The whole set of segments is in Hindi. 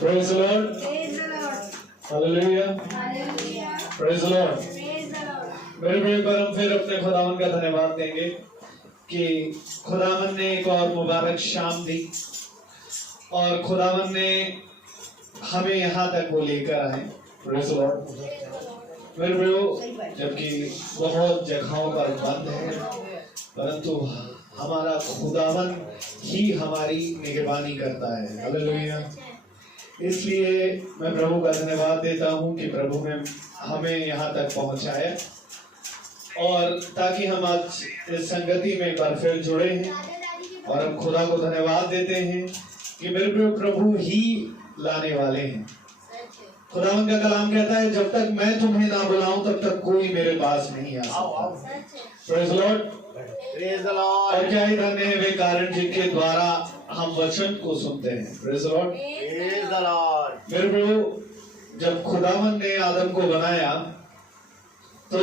Praise the Lord. Hallelujah. Praise the Lord. मेरे प्रिय पर हम फिर अपने खुदावन का धन्यवाद देंगे कि खुदावन ने एक और मुबारक शाम दी और खुदावन ने हमें यहाँ तक वो लेकर आए। Praise the Lord. मेरे प्रियो, जबकि बहुत जगहों पर बंद है, परंतु हमारा खुदावन ही हमारी निगरानी करता है। हालेलुया। इसलिए मैं प्रभु का धन्यवाद देता हूँ कि प्रभु ने हमें यहाँ तक पहुँचाया और ताकि हम आज इस संगति में एक बार फिर जुड़े हैं और हम खुदा को धन्यवाद देते हैं कि मेरे प्रिय प्रभु ही लाने वाले हैं। खुदावन का कलाम कहता है, जब तक मैं तुम्हें ना बुलाऊं तब तक कोई मेरे पास नहीं आ सकता। Praise the Lord. Praise the Lord. और क्या ही धन्य है वे कारण जिनके द्वारा हम वचन को सुनते हैं। Praise the Lord. Praise the Lord. मेरे प्रभु, जब खुदावन ने आदम को बनाया तो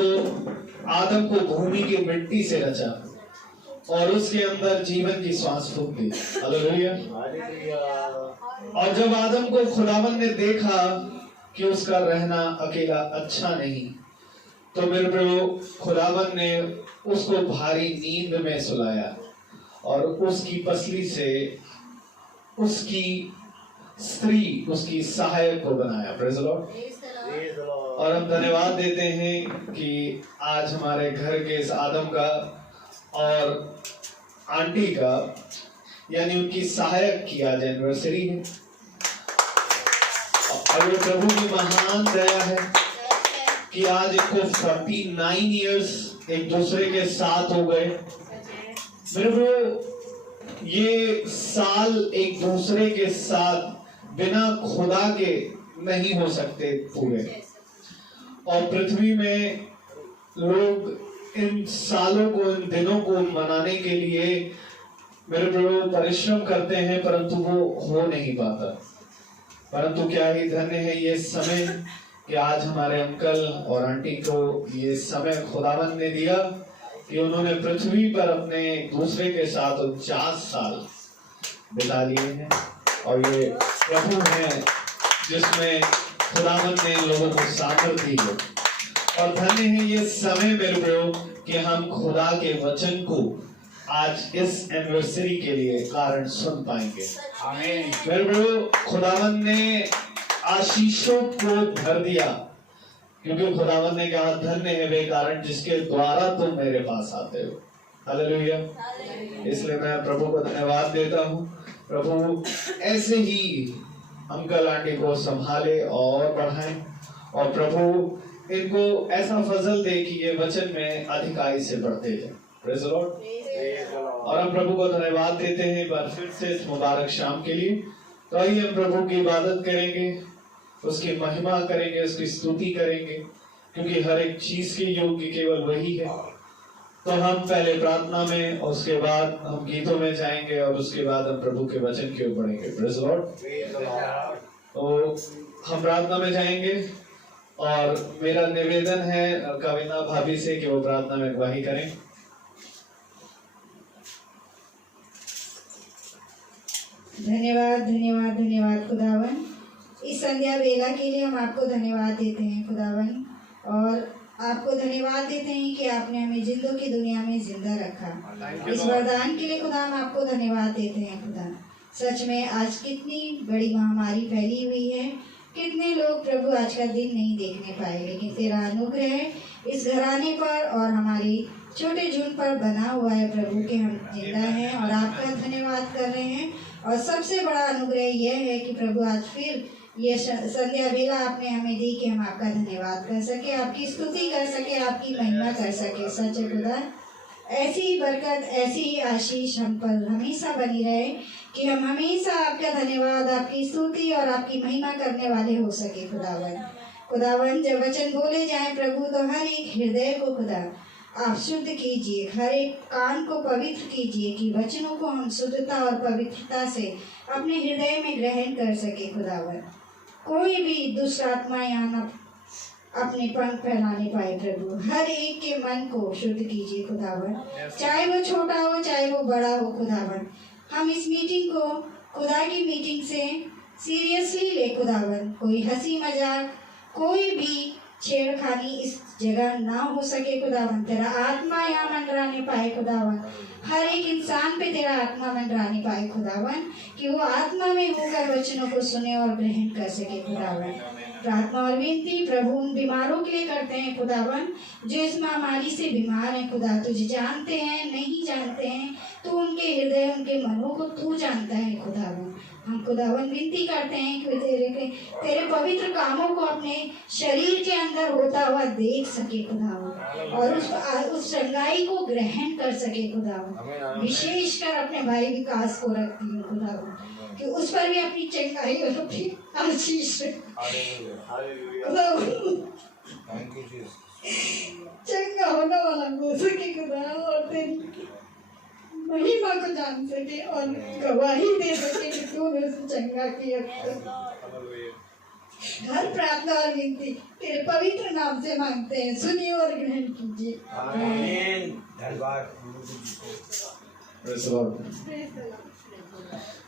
आदम को भूमि की मिट्टी से रचा और उसके अंदर जीवन की सांस फूंक दी। हालेलुया। और जब आदम को खुदावन ने देखा कि उसका रहना अकेला अच्छा नहीं, तो मेरे प्रभु खुदावन ने उसको भारी नींद में सुलाया और उसकी पसली से उसकी स्त्री, उसकी सहायक को बनाया। Praise the Lord. और हम धन्यवाद देते हैं कि आज हमारे घर के इस आदम का और आंटी का, यानी उनकी सहायक की आज एनिवर्सरी है और ये प्रभु की महान दया है कि आज इनको 49 इयर्स एक दूसरे के साथ हो गए। मेरे प्रभु, ये साल एक दूसरे के साथ बिना खुदा के नहीं हो सकते पूरे, और पृथ्वी में लोग इन सालों को, इन दिनों को मनाने के लिए मेरे प्रभु परिश्रम करते हैं, परंतु वो हो नहीं पाता। परंतु क्या ही धन्य है ये समय कि आज हमारे अंकल और आंटी को ये समय खुदावन ने दिया कि उन्होंने पृथ्वी पर अपने दूसरे के साथ 49 साल बिता लिए हैं। और ये प्रभु हैं जिसमें खुदावन ने लोगों को सामर्थ दी है। और धन्य है ये समय मेरे प्रभु कि हम खुदा के वचन को आज इस एनिवर्सरी के लिए कारण सुन पाएंगे। आमीन। मेरे प्रभु, खुदावन ने आशीषों को भर दिया क्योंकि खुदावन ने कहा, धन्य है वे कारण जिसके द्वारा तुम मेरे पास आते हो। हालेलुया। इसलिए मैं प्रभु को धन्यवाद देता हूँ। प्रभु ऐसे ही अंकल आंटी को संभाले और बढ़ाएं और प्रभु इनको ऐसा फजल दे कि ये वचन में अधिकाई से बढ़ते जाए। Praise the Lord. और हम प्रभु को धन्यवाद देते हैं एक बार फिर से इस मुबारक शाम के लिए। तो आइए हम प्रभु की इबादत करेंगे, उसकी महिमा करेंगे, उसकी स्तुति करेंगे, क्योंकि हर एक चीज के योग्य केवल वही है। तो हम पहले प्रार्थना में और उसके बाद हम गीतों में जाएंगे और उसके बाद हम प्रभु के वचन की ओर बढ़ेंगे। Praise the Lord. तो हम प्रार्थना में जाएंगे और मेरा निवेदन है कविता भाभी से कि वो प्रार्थना में अगुवाई करें। धन्यवाद धन्यवाद धन्यवाद खुदावन, इस संध्या वेला के लिए हम आपको धन्यवाद देते हैं खुदावन, और आपको धन्यवाद देते हैं कि आपने हमें जिंदों की दुनिया में जिंदा रखा। इस वरदान के लिए खुदा हम आपको धन्यवाद देते हैं खुदा। सच में आज कितनी बड़ी महामारी फैली हुई है, कितने लोग प्रभु आज का दिन नहीं देखने पाए, लेकिन तेरा अनुग्रह इस घराने पर और हमारी छोटे झुंड पर बना हुआ है प्रभु के हम जिंदा हैं और आपका धन्यवाद कर रहे हैं। और सबसे बड़ा अनुग्रह यह है कि प्रभु आज फिर ये संध्या वेला आपने हमें दी कि हम आपका धन्यवाद कर सके, आपकी स्तुति कर सके, आपकी महिमा कर सके। सच्चे खुदा, ऐसी ही बरकत, ऐसी ही आशीष हम पर हमेशा बनी रहे कि हम हमेशा आपका धन्यवाद, आपकी स्तुति और आपकी महिमा करने वाले हो सके। खुदावन जब वचन बोले जाएं प्रभु, तो हर एक हृदय को खुदा आप शुद्ध कीजिए, हर एक कान को पवित्र कीजिए कि वचनों को हम शुद्धता और पवित्रता से अपने हृदय में ग्रहण कर सके। खुदावन कोई भी दुष्ट आत्मा यहाँ न अपने पंख फैलाने पाए प्रभु, हर एक के मन को शुद्ध कीजिए खुदावन, चाहे वो छोटा हो चाहे वो बड़ा हो खुदावन। हम इस मीटिंग को खुदा की मीटिंग से सीरियसली लेकर खुदावन, कोई हंसी मजाक, कोई भी छेड़खानी इस जगह ना हो सके खुदावन। तेरा आत्मा यहाँ मंडराने पाए खुदावन, हर एक इंसान पे तेरा आत्मा मंडराने पाए खुदावन, कि वो आत्मा में होकर वचनों को सुने और ग्रहण कर सके खुदावन। प्रार्थना और विनती प्रभु उन बीमारों के लिए करते हैं खुदावन, जो इस महामारी से बीमार हैं खुदा। तुझे जानते हैं, नहीं जानते हैं, तू उनके हृदय, उनके मनों को तू जानता है खुदावन। हम खुदावन विनती करते हैं कि तेरे पवित्र कामों को अपने शरीर के अंदर होता हुआ देख सके खुदावन, और उस चंगाई को ग्रहण कर सके खुदावन। विशेषकर अपने भाई विकास को रखती हूँ खुदावन, कि उस पर भी अपनी चंगाई और अपनी आशीष चंगा होने वाला हो सके खुदा, और तेरी महिमा को जान सके और गवाही दे सके कि तूने उसे चंगा किया। हर प्रार्थना और विनती तेरे पवित्र नाम से मांगते हैं, सुनिए और ग्रहण कीजिए। आमीन। धन्यवाद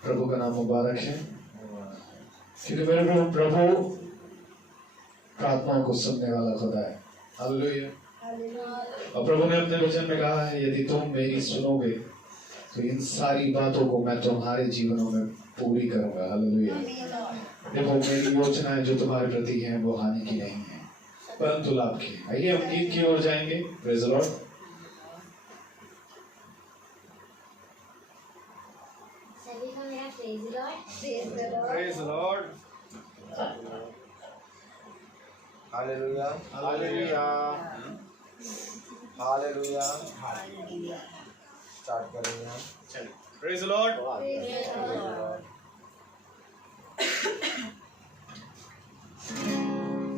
प्रभु का नाम मुबारक है, क्योंकि मेरे प्रभु प्रार्थनाओं को सुनने वाला खुदा है। हालेलुया। और प्रभु ने अपने वचन में कहा है, यदि तुम मेरी सुनोगे तो इन सारी बातों को मैं तुम्हारे जीवनों में पूरी करूंगा। हालेलुया। देखो, मेरी योजनाएं जो तुम्हारे प्रति हैं वो हानि की नहीं है, परंतु लाभ की। आइए हम गीत की ओर जाएंगे। Praise the Lord. सभी को मेरा praise the Lord. Praise the Lord. Hallelujah hallelujah hallelujah. Start करेंगे हम। चलिए, प्रेज द लॉर्ड।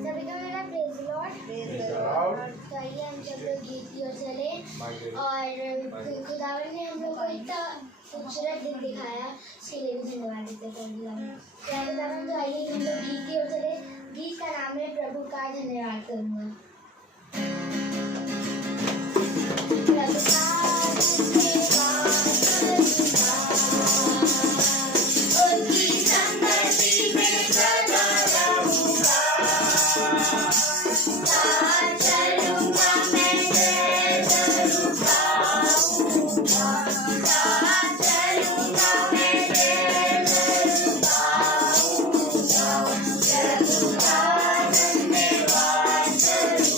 सभी को मेरा प्रेज द लॉर्ड। तो आइए हम सब लोग गीत की ओर चले, और खुदावन ने हम लोग को इतना खूबसूरत दिन दिखाया, उसके लिए भी धन्यवाद देते हैं खुदावन। तो आइए हम लोग गीत की ओर चले। गीत का नाम है प्रभु का धन्यवाद करूँगा। प्रभु का उनकी संगति में सदा रहूंगा, चलूंगा मैं जरूर पाऊंगा, चलूंगा मैं जरूर पाऊंगा, प्रभु का धन्यवाद करूंगा।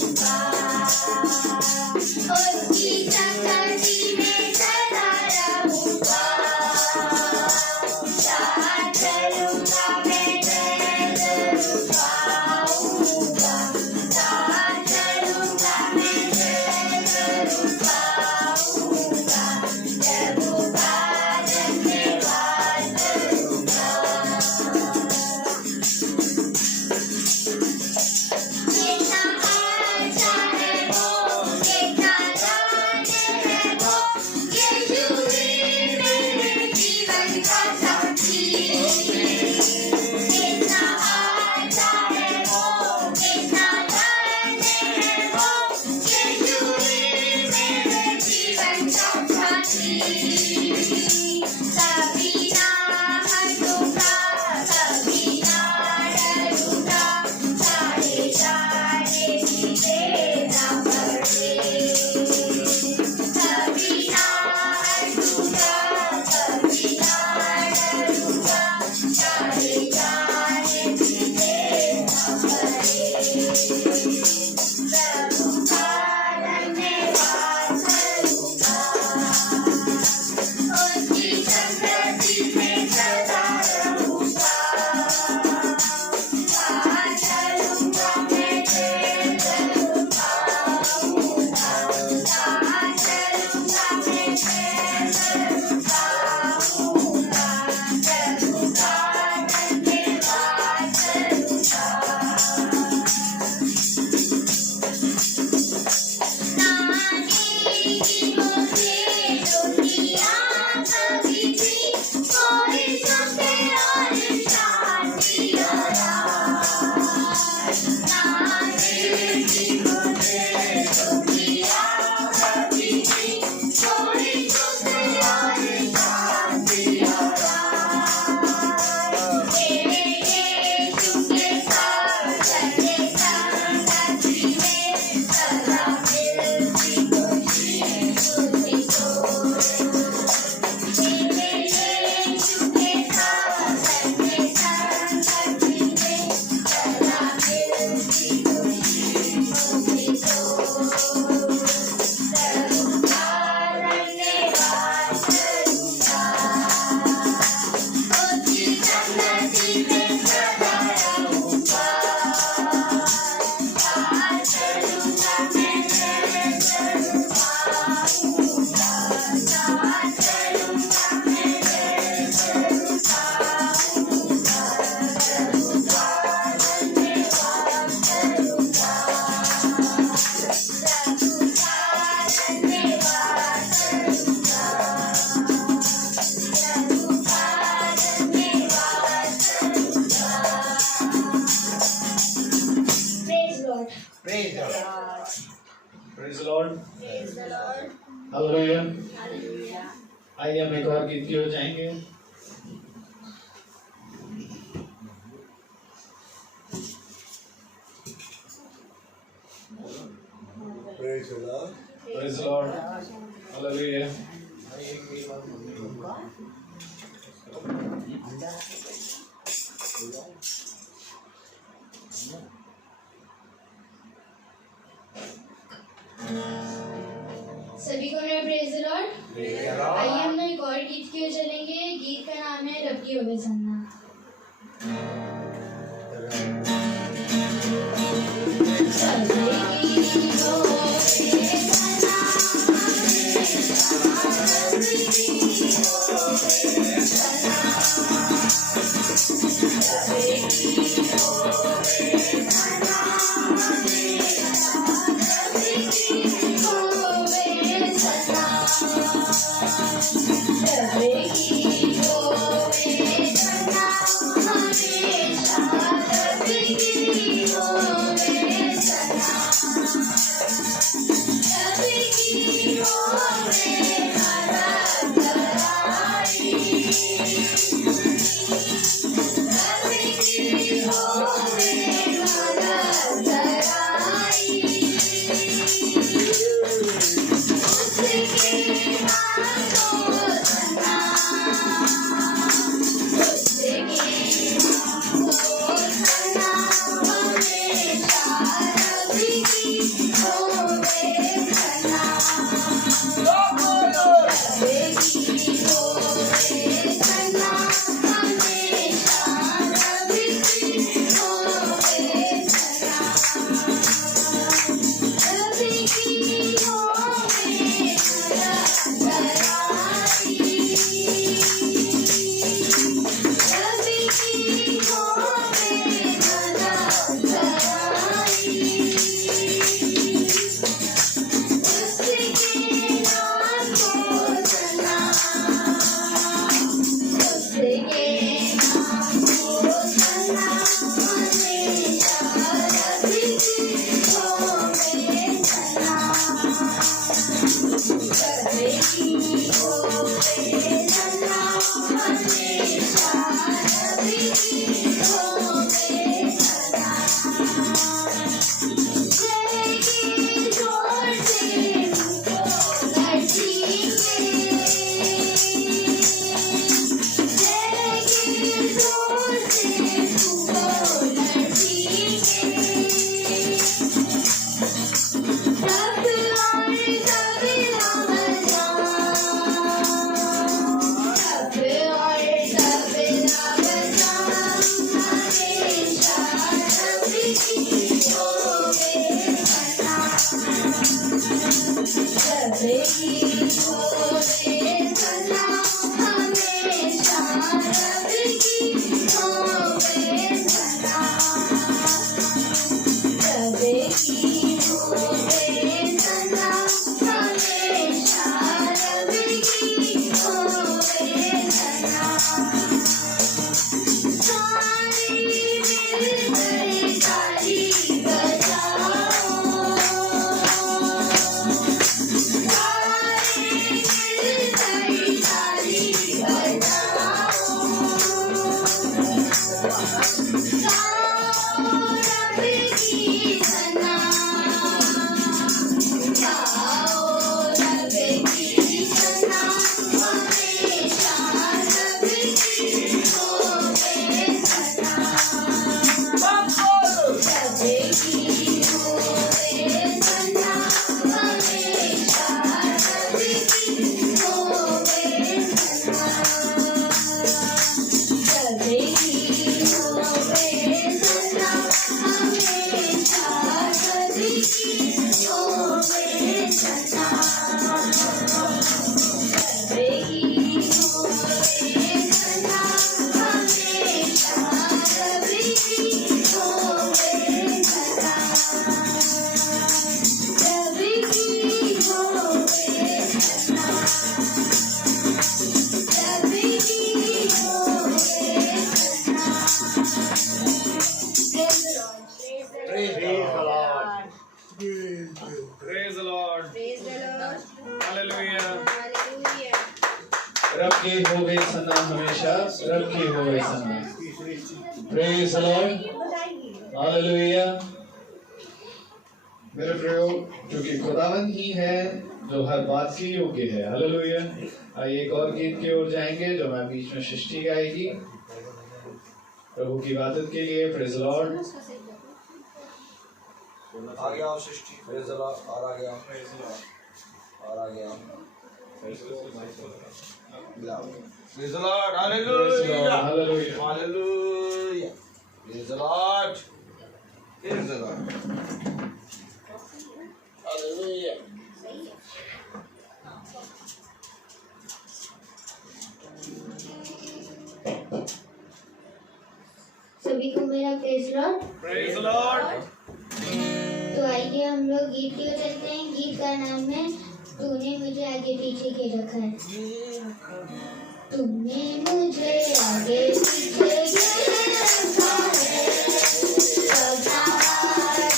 Praise the Lord. Praise the Lord, Praise the Lord. Hallelujah. Hallelujah. आइए हम एक और गीत की ओर जाएंगे। Praise the Lord. Praise the Lord, hallelujah. सभी को मेरा praise the Lord. Praise the आइए Lord. हम लोग एक और गीत की ओर चलेंगे। गीत का नाम है रब की होवे सन्ना। Oh Praise the Lord. Praise the Lord. Hallelujah. Hallelujah. रब के हो गए सन्ना हमेशा, रब के हो गए सन्ना। Praise the Lord. हालेलुया। मेरे प्रियो, क्योंकि खुदावन ही है जो हर बात के योग्य है। हालेलुया। आइए एक और गीत की ओर जाएंगे जो मैं बीच में सृष्टि गाएगी प्रभु की इबादत के लिए। Praise Lord. आ गया सृष्टि, प्रेज द लॉर्ड। और आ गया, और आ गया, praise the Lord. Hallelujah, hallelujah. Hallelujah, praise the Lord, praise the Lord, hallelujah. सभी को मेरा praise Lord. Praise the Lord. तो आइए हम लोग गीत की ओर चलते हैं। गीत का नाम है तूने मुझे आगे पीछे के रखा है। तूने मुझे आगे पीछे के रखा है, सदा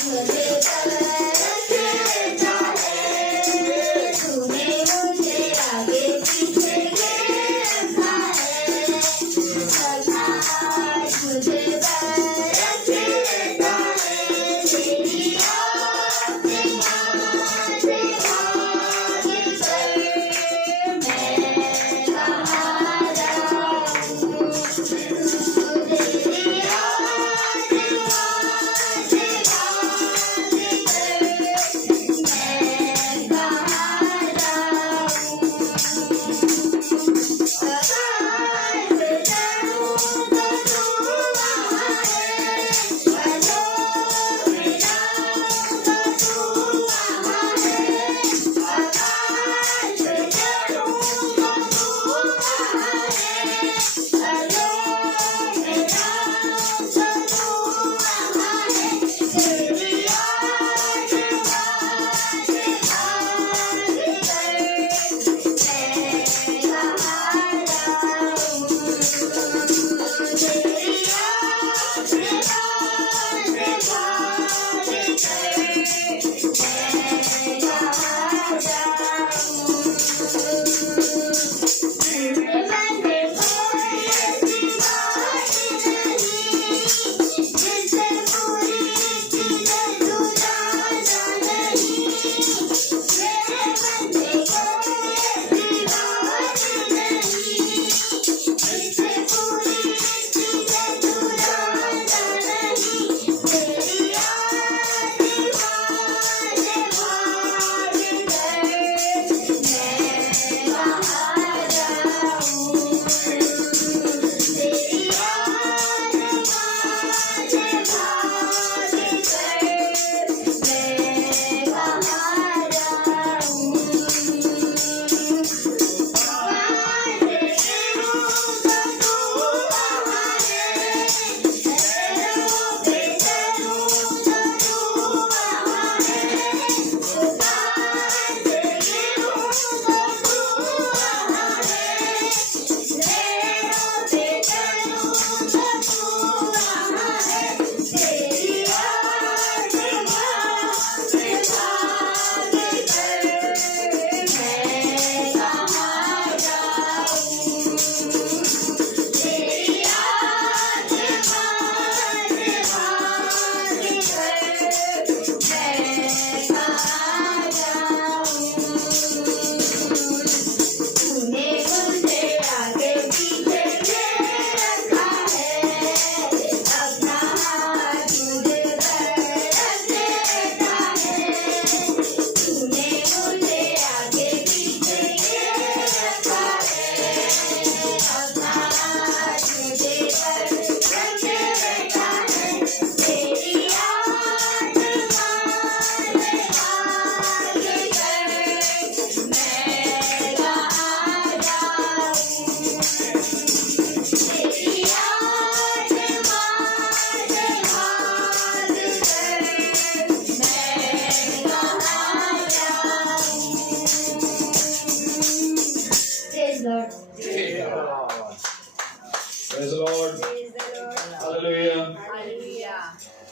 मुझे पर रखता है। तूने मुझे आगे पीछे के रखा है, सदा मुझे पर रखता है।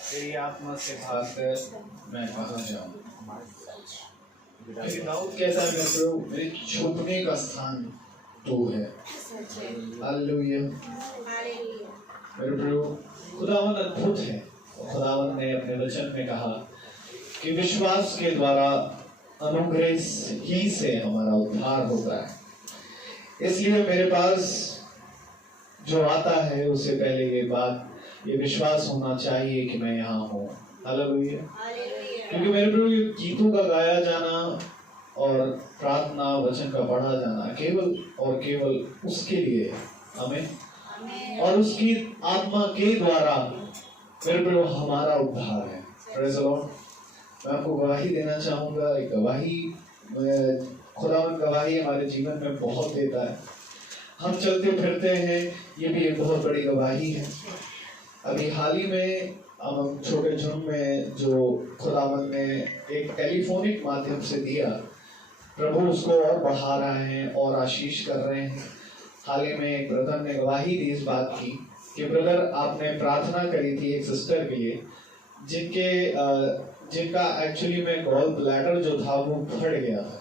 तेरी तेरी आत्मा से भागकर मैं कहाँ जाऊं। फिर दाऊद कहता है मेरे प्रभु मेरे छुपने का स्थान तू है। हालेलुया। मेरे प्रभु खुदावन अद्भुत है। खुदावन ने अपने वचन में कहा कि विश्वास के द्वारा अनुग्रह ही से हमारा उद्धार होता है। इसलिए मेरे पास जो आता है उससे पहले ये विश्वास होना चाहिए कि मैं यहाँ हूँ। हालेलुया। क्योंकि मेरे प्रभु गीतों का गाया जाना और प्रार्थना वचन का पढ़ा जाना केवल और केवल उसके लिए हमें और उसकी आत्मा के द्वारा मेरे प्रभु हमारा उद्धार है। Praise the Lord. मैं आपको गवाही देना चाहूँगा। एक गवाही खुदावन गवाही हमारे जीवन में बहुत देता है। हम चलते फिरते हैं, ये भी एक बहुत बड़ी गवाही है। अभी हाल ही में हम छोटे झुंड में जो खुदावन ने एक टेलीफोनिक माध्यम से दिया, प्रभु उसको और बढ़ा रहे हैं और आशीष कर रहे हैं। हाल ही में एक ब्रदर ने गवाही दी इस बात की कि ब्रदर आपने प्रार्थना करी थी एक सिस्टर के लिए जिनका एक्चुअली में गॉल ब्लैडर जो था वो फट गया था।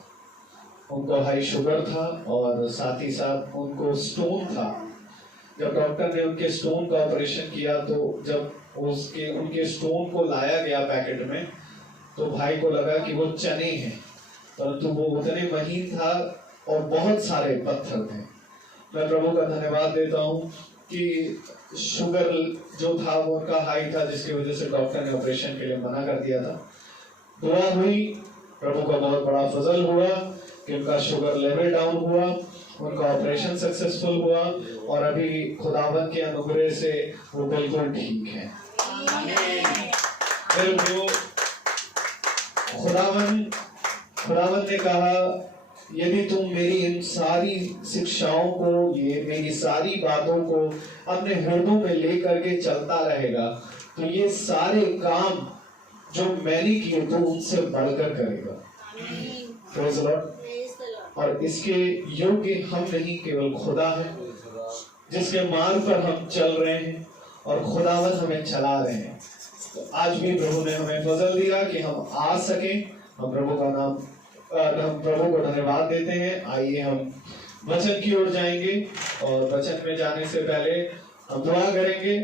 उनको हाई शुगर था और साथ ही साथ उनको स्टोन था। जब डॉक्टर ने उनके स्टोन का ऑपरेशन किया तो जब उनके स्टोन को लाया गया पैकेट में तो भाई को लगा कि वो चने हैं, परंतु वो उतने महीन था और बहुत सारे पत्थर थे। मैं प्रभु का धन्यवाद देता हूँ कि शुगर जो था वो उनका हाई था, जिसकी वजह से डॉक्टर ने ऑपरेशन के लिए मना कर दिया था। दुआ हुई, प्रभु का बहुत बड़ा फजल हुआ कि उनका शुगर लेवल डाउन हुआ, उनका ऑपरेशन सक्सेसफुल हुआ और अभी खुदावन के अनुग्रह से वो बिल्कुल ठीक है। फिर वो खुदावन ने कहा यदि तुम मेरी इन सारी शिक्षाओं को, ये मेरी सारी बातों को अपने हृदयों में लेकर के चलता रहेगा तो ये सारे काम जो मैंने किए तो उनसे बढ़कर करेगा। Praise the Lord. और इसके योग्य हम नहीं, केवल खुदा है जिसके मार्ग पर हम चल रहे हैं और खुदावन हमें चला रहे हैं। तो आज भी प्रभु ने हमें फजल दिया कि हम आ सके। हम प्रभु को धन्यवाद देते हैं। आइए हम वचन की ओर जाएंगे और वचन में जाने से पहले हम दुआ करेंगे।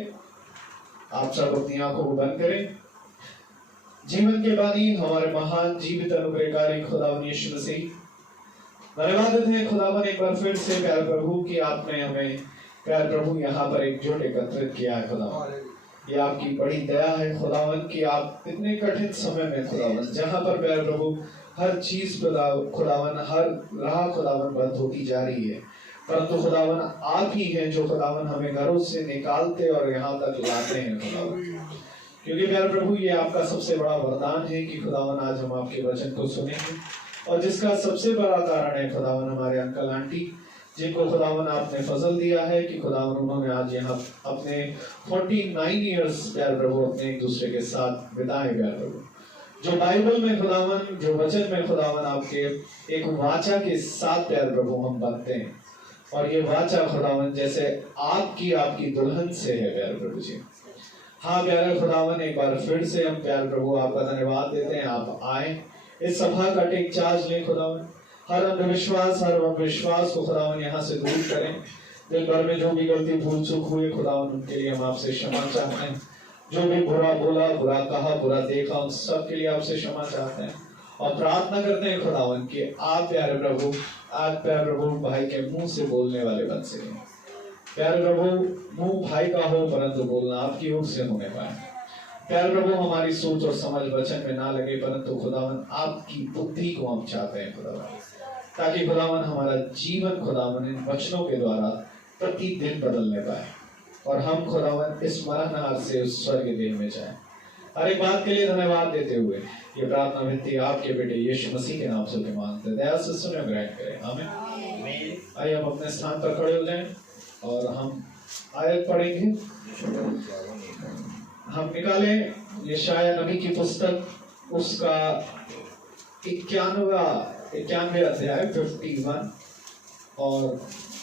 आप सब अपनी आंखों को बंद करें। जीवन के बानी हमारे महान जीवित अनुग्रहकारी खुदावन यीशु मसीह, धन्यवाद देते हैं खुदावन एक बार फिर से प्यारे प्रभु कि आपने हमें प्यारे प्रभु यहाँ पर एकजुट एकत्रित किया है। खुदावन ये आपकी बड़ी दया है खुदावन कि आप इतने कठिन समय में खुदावन जहाँ पर प्यारे प्रभु हर चीज खुदावन हर राह खुदावन बंद होती जा रही है, परंतु खुदावन आप ही हैं जो खुदावन हमें घरों से निकालते और यहाँ तक लाते हैं खुदावन। क्योंकि प्यारे प्रभु ये आपका सबसे बड़ा वरदान है कि खुदावन आज हम आपके वचन को सुनेंगे और जिसका सबसे बड़ा कारण है खुदावन हमारे अंकल आंटी जिनको खुदावन आपने फजल दिया है कि खुदावन उन्होंने आज यहाँ अपने 49 इयर्स प्यारे प्रभु अपने एक दूसरे के साथ बिताए। प्यारे प्रभु जो बाइबल में खुदावन, जो वचन में खुदावन आपके एक वाचा के साथ प्यारे प्रभु हम बनते हैं और ये वाचा खुदावन जैसे आपकी दुल्हन से है प्यारे प्रभु जी। हाँ प्यारे खुदावन एक बार फिर से हम प्यारे प्रभु आपका धन्यवाद देते हैं। आप आए इस सभा का टेक चार्ज लें खुदावन। हर अंधविश्वास हर अविश्वास को खुदावन यहाँ से दूर करें। दिल भर में जो भी गलती भूल चूक हुई खुदावन उनके लिए हम आपसे क्षमा चाहते हैं। जो भी बुरा बोला, बुरा कहा, बुरा देखा, उन सब के लिए आपसे क्षमा चाहते हैं और प्रार्थना करते हैं खुदावन कि आप प्यारे प्रभु आज प्यारे प्रभु भाई के मुंह से बोलने वाले बन सकें। प्यारे प्रभु मुंह भाई का हो परंतु बोलना आपकी ओर से होने पाए। प्यारे प्रभु हमारी सोच और समझ वचन में ना लगे परंतु खुदावन आपकी बुद्धि को हम चाहते हैं खुदावन, ताकि खुदावन हमारा जीवन खुदावन इन वचनों के द्वारा प्रतिदिन बदलने पाए और हम खुदावन इस मरणहार से उस स्वर्ग देह में जाए। हर एक बात के लिए धन्यवाद देते हुए ये प्रार्थना विनती आपके बेटे यीशु मसीह के नाम से मांगते दया से सुने ग्रहण करें। आमीन। आइए हम अपने स्थान पर खड़े हो जाएं और हम आयत पढ़ेंगे। हम निकालें यशाया नबी की पुस्तक उसका 91 अध्याय 51 और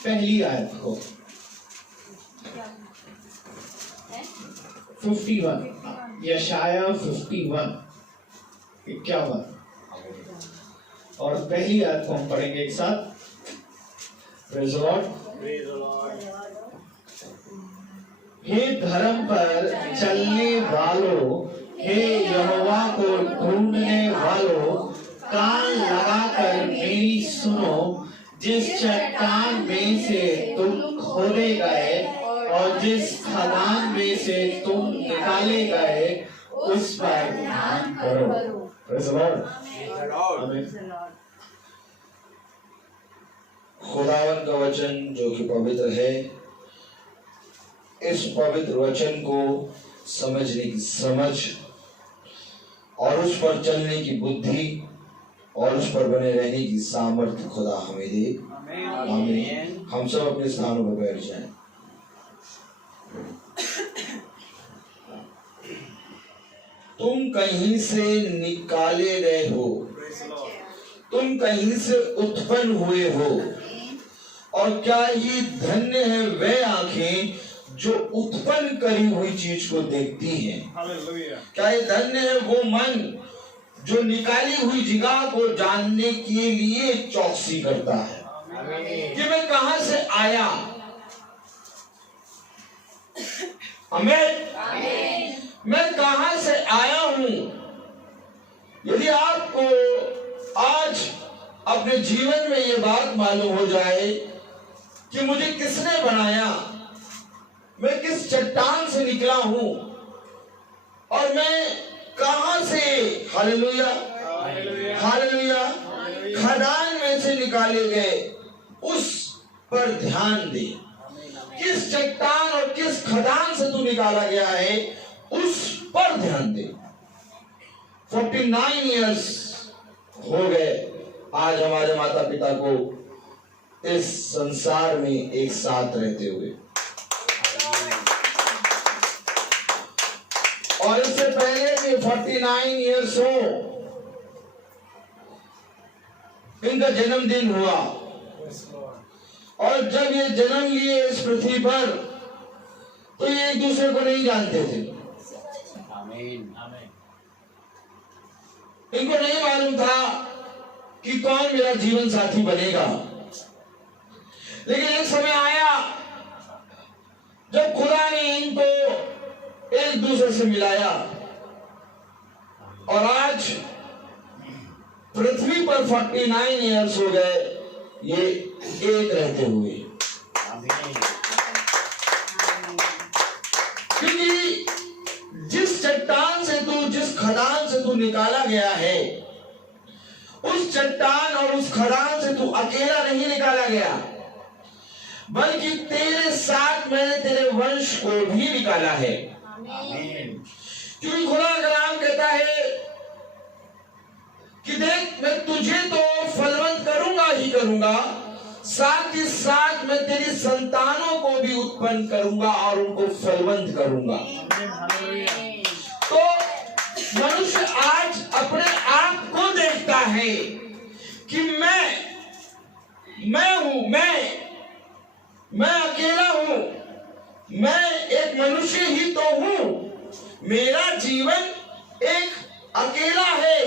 पहली आयत को 51, यशाया 51, 51। और पहली आयत को हम पढ़ेंगे एक साथ। Praise the Lord. हे धर्म पर चलने वालों, हे यहोवा को ढूंढने वालों, कान लगाकर मेरी सुनो। जिस चट्टान में से तुम खोदे गए और जिस खदान में से तुम निकाले गए, उस पर ध्यान करो। Praise the Lord. आमीन। खुदावन का वचन जो कि पवित्र है, इस पवित्र वचन को समझने की समझ और उस पर चलने की बुद्धि और उस पर बने रहने की सामर्थ्य खुदा हमें दे। आमीन। हम सब अपने स्थानों पर बैठ जाएं। तुम कहीं से निकाले गए हो, तुम कहीं से उत्पन्न हुए हो, और क्या ही धन्य है वे आंखें जो उत्पन्न करी हुई चीज को देखती हैं। क्या ये धन्य है वो मन जो निकाली हुई जगह को जानने के लिए चौकसी करता है कि मैं कहां से आया। आमीन। मैं कहां से आया हूं। यदि आपको आज अपने जीवन में ये बात मालूम हो जाए कि मुझे किसने बनाया, मैं किस चट्टान से निकला हूं और मैं कहां से, हालेलुया हालेलुया, खदान में से निकाले गए, उस पर ध्यान दे। किस चट्टान और किस खदान से तू निकाला गया है, उस पर ध्यान दे। 49 इयर्स हो गए आज हमारे माता पिता को इस संसार में एक साथ रहते हुए, और इससे पहले भी 49 इयर्स हो इनका जन्मदिन हुआ, और जब ये जन्म लिए इस पृथ्वी पर तो ये एक दूसरे को नहीं जानते थे। इनको नहीं मालूम था कि कौन मेरा जीवन साथी बनेगा, लेकिन एक समय आया जब खुदा ने इनको एक दूसरे से मिलाया, और आज पृथ्वी पर 49 इयर्स हो गए ये एक रहते हुए। क्योंकि जिस चट्टान से तू, जिस खदान से तू निकाला गया है, उस चट्टान और उस खदान से तू अकेला नहीं निकाला गया, बल्कि तेरे साथ मैंने तेरे वंश को भी निकाला है। क्योंकि खुदा का कलाम कहता है कि देख, मैं तुझे तो फलवंत करूंगा ही करूंगा, साथ ही साथ मैं तेरी संतानों को भी उत्पन्न करूंगा और उनको फलवंत करूंगा। तो मनुष्य आज अपने आप को देखता है कि मैं हूं, मैं अकेला हूं, मैं एक मनुष्य ही तो हूं, मेरा जीवन एक अकेला है,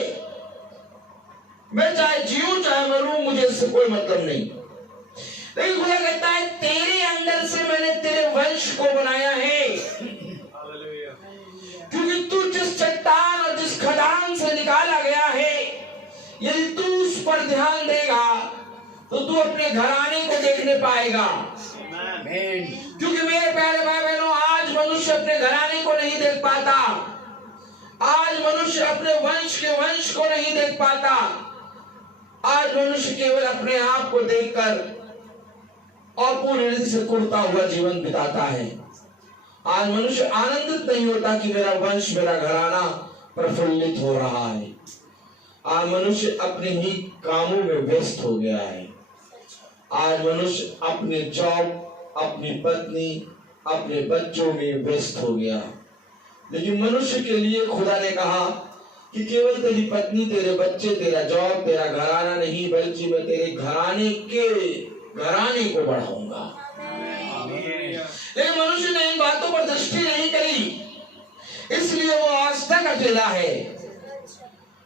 मैं चाहे जीऊं चाहे मरूं, मुझे इससे कोई मतलब नहीं। लेकिन खुदा कहता है तेरे अंदर से मैंने तेरे वंश को बनाया है, क्योंकि तू जिस चट्टान और जिस खदान से निकाला गया है, यदि तू उस पर ध्यान देगा तो तू अपने घराने को देखने पाएगा। क्योंकि मेरे प्यारे भाई बहनों, आज मनुष्य अपने घराने को नहीं देख पाता, आज मनुष्य अपने वंश के वंश को नहीं देख पाता, आज मनुष्य केवल अपने आप को देखकर और पूर्ण रीति से कुड़ता हुआ जीवन बिताता है। आज मनुष्य आनंदित नहीं होता कि मेरा वंश, मेरा घराना प्रफुल्लित हो रहा है। आज मनुष्य अपने ही कामों में व्यस्त हो गया है। आज मनुष्य अपने जॉब, अपनी पत्नी, अपने बच्चों में व्यस्त हो गया। लेकिन मनुष्य के लिए खुदा ने कहा कि केवल तेरी पत्नी, तेरे बच्चे, तेरा जॉब, तेरा घराना नहीं, बल्कि मैं तेरे घराने को बढ़ाऊंगा। लेकिन मनुष्य ने इन बातों पर दृष्टि नहीं करी। अकेला है।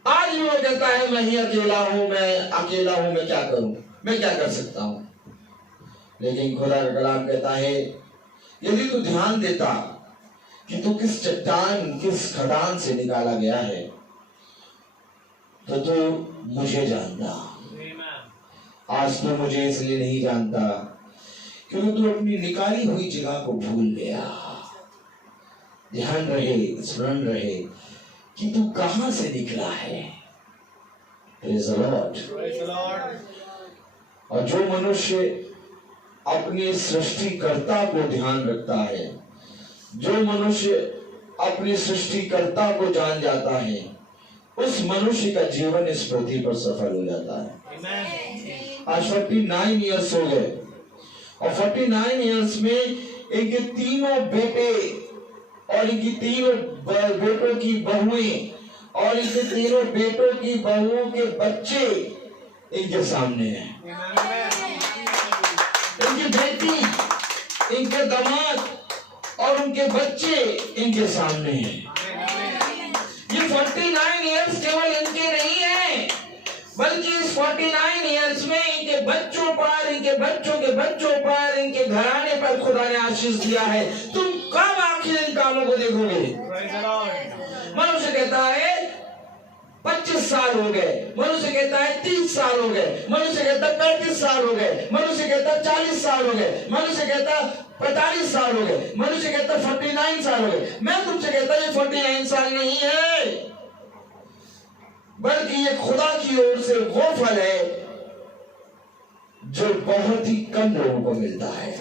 आज भी वो कहता है मैं ही अकेला हूं, मैं क्या करूं, मैं क्या कर सकता हूं। लेकिन खुदा का कलाम कहता है यदि तू ध्यान देता कि तू किस चट्टान, किस खदान से निकाला गया है, तो तू मुझे जानता। आज तू मुझे इसलिए नहीं जानता क्योंकि तू अपनी निकाली हुई जगह को भूल गया। ध्यान रहे, स्मरण रहे कि तू कहां से निकला है। Praise the Lord। और जो मनुष्य अपने सृष्टिकर्ता को ध्यान रखता है, जो मनुष्य अपने सृष्टिकर्ता को जान जाता है, उस मनुष्य का जीवन इस पृथ्वी पर सफल हो जाता है। आज 49 ईयर्स हो गए और 49 ईयर्स में इनके तीनों बेटे और इनकी तीनों बेटों की बहुएं और इनके तीनों बेटों की बहुओं के बच्चे इनके सामने हैं। इनकी बेटी, इनके दामाद और उनके बच्चे इनके सामने हैं। ये 49 ईयर्स केवल इनके नहीं है, बल्कि इस 49 ईयर्स में इनके बच्चों पर, इनके बच्चों के बच्चों पर, इनके घराने पर खुदा ने आशीष दिया है। तुम कब आखिर इन कामों को देखोगे? मनुष्य कहता है 25 साल हो गए, मनुष्य कहता है 30 साल हो गए, मनुष्य कहता है 35 साल हो गए, मनुष्य कहता है 40 साल हो गए, मनुष्य कहता 45 साल हो गए, मनुष्य कहता 49 साल हो गए। मैं तुमसे कहता ये 49 साल नहीं है, बल्कि ये खुदा की ओर से वो फल है जो बहुत ही कम लोगों को मिलता है।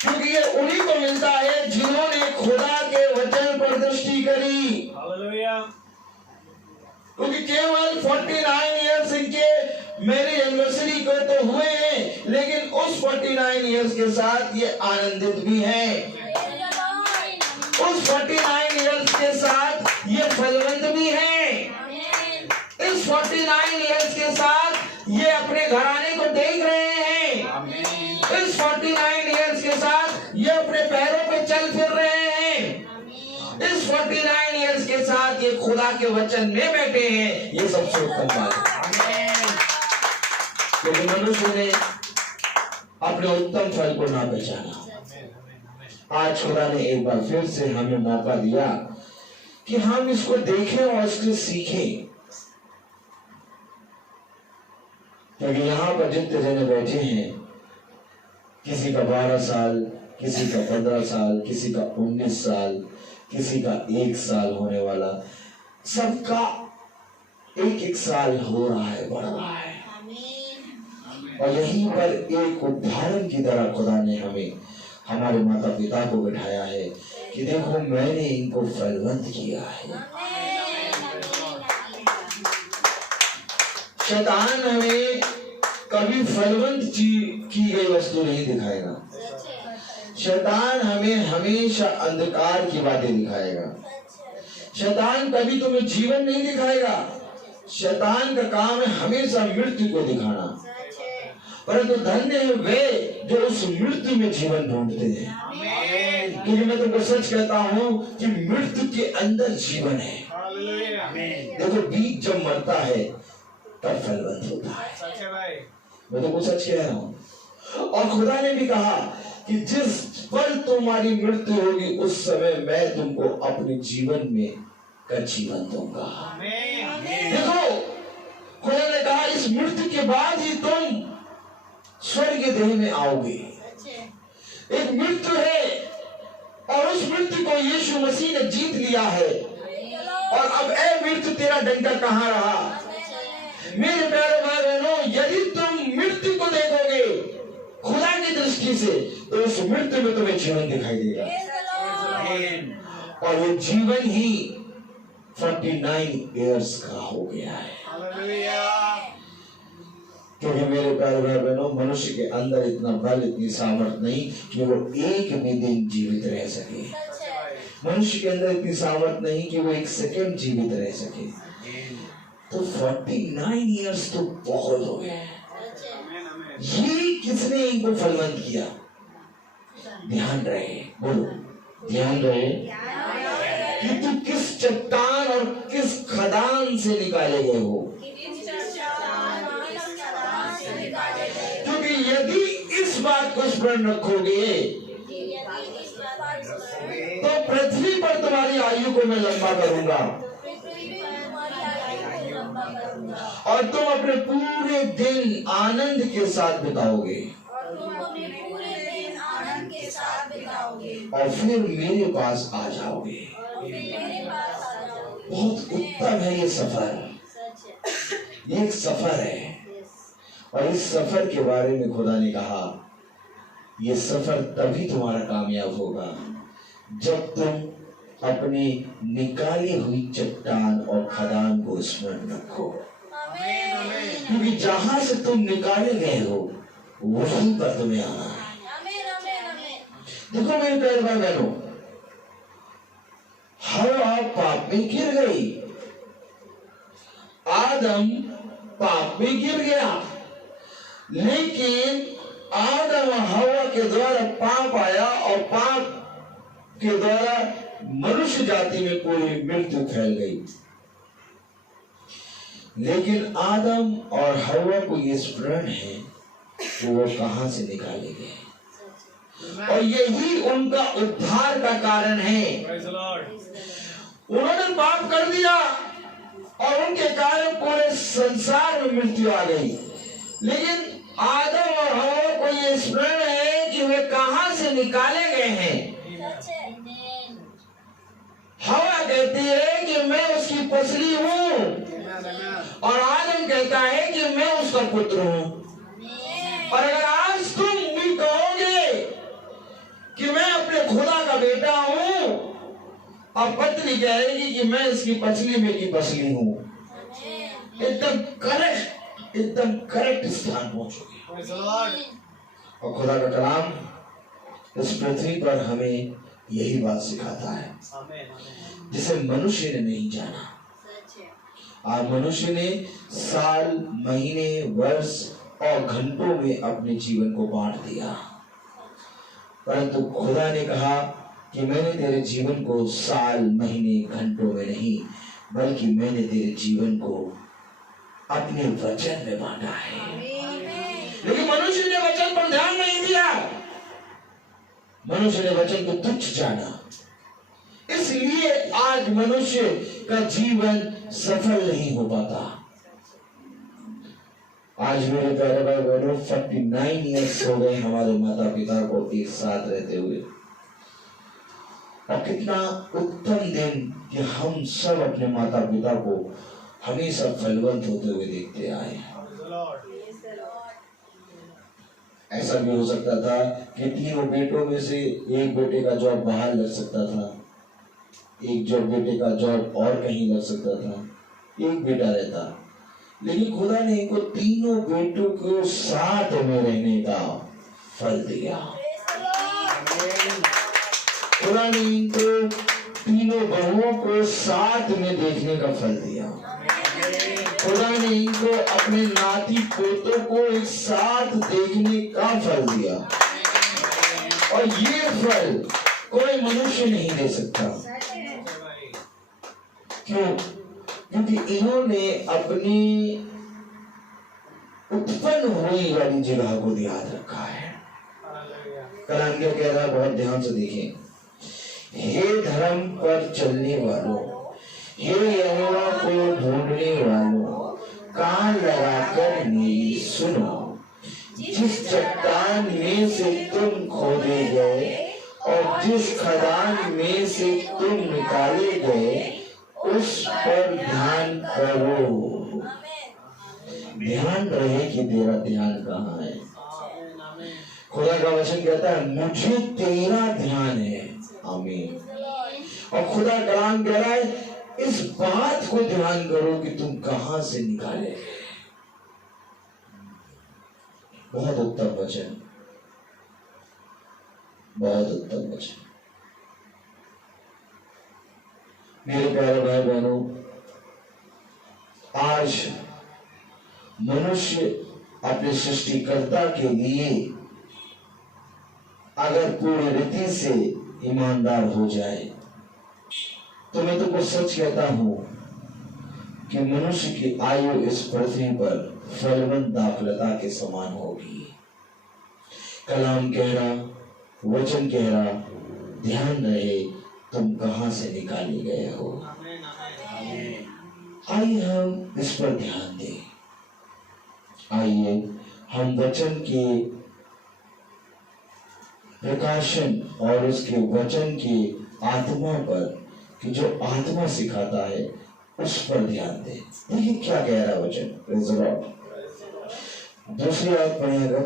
क्योंकि ये उन्हीं को मिलता है जिन्होंने खुदा के वचन पर दृष्टि करी। क्योंकि केवल 49 ईयर्स इनके मेरी एनिवर्सरी को तो हुए हैं, लेकिन उस 49 ईयर्स के साथ ये आनंदित भी हैं। उस 49 ईयर्स के साथ ये फलवंत भी हैं। इस 49 ईयर्स के साथ ये अपने घराने को देख रहे हैं। इस 49 ईयर्स के साथ ये अपने पैरों पे चल फिर रहे हैं। इस 49 ईयर्स के साथ ये खुदा के वचन में बैठे हैं। ये सबसे उत्तम बात है। लेकिन मनुष्य ने अपने उत्तम फल को ना पहचाना। आज खुदा ने एक बार फिर से हमें मौका दिया कि हम इसको देखें और इसको सीखें। क्योंकि यहाँ पर जितने जने बैठे हैं, किसी का 12 साल, किसी का 15 साल, किसी का 19 साल, किसी का 1 साल होने वाला, सबका 1-1 साल हो रहा है, बढ़ रहा है। और यहीं पर एक उदाहरण की तरह खुदा ने हमें, हमारे माता पिता को बिठाया है कि देखो मैंने इनको फलवंत किया है। शैतान हमें कभी फलवंत की गई वस्तु नहीं दिखाएगा। शैतान हमें हमेशा अंधकार की बातें दिखाएगा। शैतान कभी तुम्हें जीवन नहीं दिखाएगा। शैतान का काम है हमेशा मृत्यु को दिखाना। परंतु धन्य है वे जो उस मृत्यु में जीवन ढूंढते हैं। क्योंकि मैं तुमको सच कहता हूं कि मृत्यु के अंदर जीवन है। देखो बीज जब मरता है तब फलवंत होता है। मैं तुमको सच कह रहा हूं। और खुदा ने भी कहा कि जिस पल तुम्हारी मृत्यु होगी उस समय मैं तुमको अपने जीवन में का जीवन दूंगा। देखो खुदा ने कहा इस मृत्यु के बाद ही तुम स्वर्ग देह में आओगे। एक मृत्यु है और उस मृत्यु को यीशु मसीह ने जीत लिया है। और अब ए मृत्यु तेरा डंका कहां रहा? मेरे प्यारे भाई बहनों, यदि तुम मृत्यु को देखोगे खुदा की दृष्टि से तो उस मृत्यु में तुम्हें जीवन दिखाई देगा। और वो जीवन ही 49 ईयर्स का हो गया है। क्योंकि मेरे प्यारे भाई बहनों, मनुष्य के अंदर इतना बल, इतनी सामर्थ्य नहीं कि वो एक भी दिन जीवित रह सके। मनुष्य के अंदर इतनी सामर्थ्य नहीं कि वो 1 सेकंड जीवित रह सके। तो 49 ईयर्स तो बहुत हो गए। ये किसने इनको फलवंत किया? ध्यान रहे, बोलो ध्यान रहे कि तू किस चट्टान और किस खदान से निकाले गए हो। क्योंकि यदि इस बात को स्मरण रखोगे तो पृथ्वी पर तुम्हारी आयु को मैं लंबा करूंगा और तुम अपने पूरे दिन आनंद के साथ बिताओगे और फिर मेरे पास आ जाओगे। बहुत उत्तम है ये सफर, ये एक सफर है और इस सफर के बारे में खुदा ने कहा ये सफर तभी तुम्हारा कामयाब होगा जब तुम अपनी निकाली हुई चट्टान और खदान को स्मरण रखो। क्योंकि जहां से तुम निकाले गए हो वहीं पर तुम्हें आना है। देखो मेरे प्यारे भाई बहनों, हवा पाप में गिर गई, आदम पाप में गिर गया, लेकिन आदम और हवा के द्वारा पाप आया और पाप के द्वारा मनुष्य जाति में पूरी मृत्यु फैल गई। लेकिन आदम और हवा को ये स्मरण है कि वो कहां से निकाले गए और यही उनका उद्धार का कारण है। उन्होंने पाप कर दिया और उनके कारण पूरे संसार में मृत्यु आ गई। लेकिन आदम और हवा को ये स्मरण है कि वे कहां से निकाले गए हैं। हवा कहती है कि मैं उसकी पसली हूं और आदम कहता है कि मैं उसका पुत्र हूं। और अगर आज तुम भी कहोगे कि मैं अपने खुदा का बेटा हूं और पत्नी कहेगी कि मैं इसकी पसली में की पसली हूं, एकदम करेक्ट स्थान पहुंचोगे। और खुदा का कलाम इस पृथ्वी पर हमें यही बात सिखाता है जिसे मनुष्य ने नहीं जाना। आज मनुष्य ने साल, महीने, वर्ष और घंटों में अपने जीवन को बांट दिया, परंतु खुदा ने कहा कि मैंने तेरे जीवन को साल, महीने, घंटों में नहीं बल्कि मैंने तेरे जीवन को अपने वचन में बांटा है। लेकिन मनुष्य ने वचन पर ध्यान नहीं दिया, मनुष्य ने वचन को तुच्छ जाना, इसलिए आज मनुष्य का जीवन सफल नहीं हो पाता। आज मेरे प्यारे भाई बहनों 49 ईयर्स हो गए हमारे माता पिता को एक साथ रहते हुए, और कितना उत्तम दिन कि हम सब अपने माता पिता को हमेशा फलवंत होते हुए देखते आए हैं। ऐसा भी हो सकता था कि तीनों बेटों में से एक बेटे का जॉब बाहर लग सकता था, एक जॉब बेटे का जॉब और कहीं लग सकता था, एक बेटा रहता, लेकिन खुदा ने इनको तीनों बेटों को साथ में रहने का फल दिया। खुदा ने इनको तीनों बहुओं को साथ में देखने का फल दिया। खुदा ने इनको अपने नाती पोतों को एक साथ देखने का फल दिया, और ये फल कोई मनुष्य नहीं दे सकता। क्यों? क्योंकि इन्होंने अपनी उत्पन्न हुई वाली जगह को याद रखा है। कलाम क्या कह रहा है, बहुत ध्यान से देखें। हे धर्म पर चलने वालों, हे यहोवा को ढूंढने वालों, कान लगाकर मेरी सुनो। जिस चट्टान में से तुम खोदे गए और जिस खदान में से तुम निकाले गए उस पर ध्यान करो। ध्यान रहे कि तेरा ध्यान कहाँ है। खुदा का वचन कहता है मुझे तेरा ध्यान है। आमीन। और खुदा कलाम कह रहा है इस बात को ध्यान करो कि तुम कहां से निकाले। बहुत उत्तम वचन, बहुत उत्तम वचन। मेरे प्यारे भाई बहनों, आज मनुष्य अपने सृष्टिकर्ता के लिए अगर पूरी रीति से ईमानदार हो जाए तो मैं तुमको सच कहता हूं कि मनुष्य की आयु इस पृथ्वी पर फलवंत दाखलता के समान होगी। कलाम कह रहा, वचन कह रहा, ध्यान रहे तुम कहां से निकाले गए हो। आइए हम इस पर ध्यान दें। आइए हम वचन के प्रकाशन और उसके वचन के आत्मा पर, कि जो आत्मा सिखाता है उस पर ध्यान दें। देखिए क्या कह रहा है वचन। Praise the Lord. दूसरी आयत पढ़िएगा।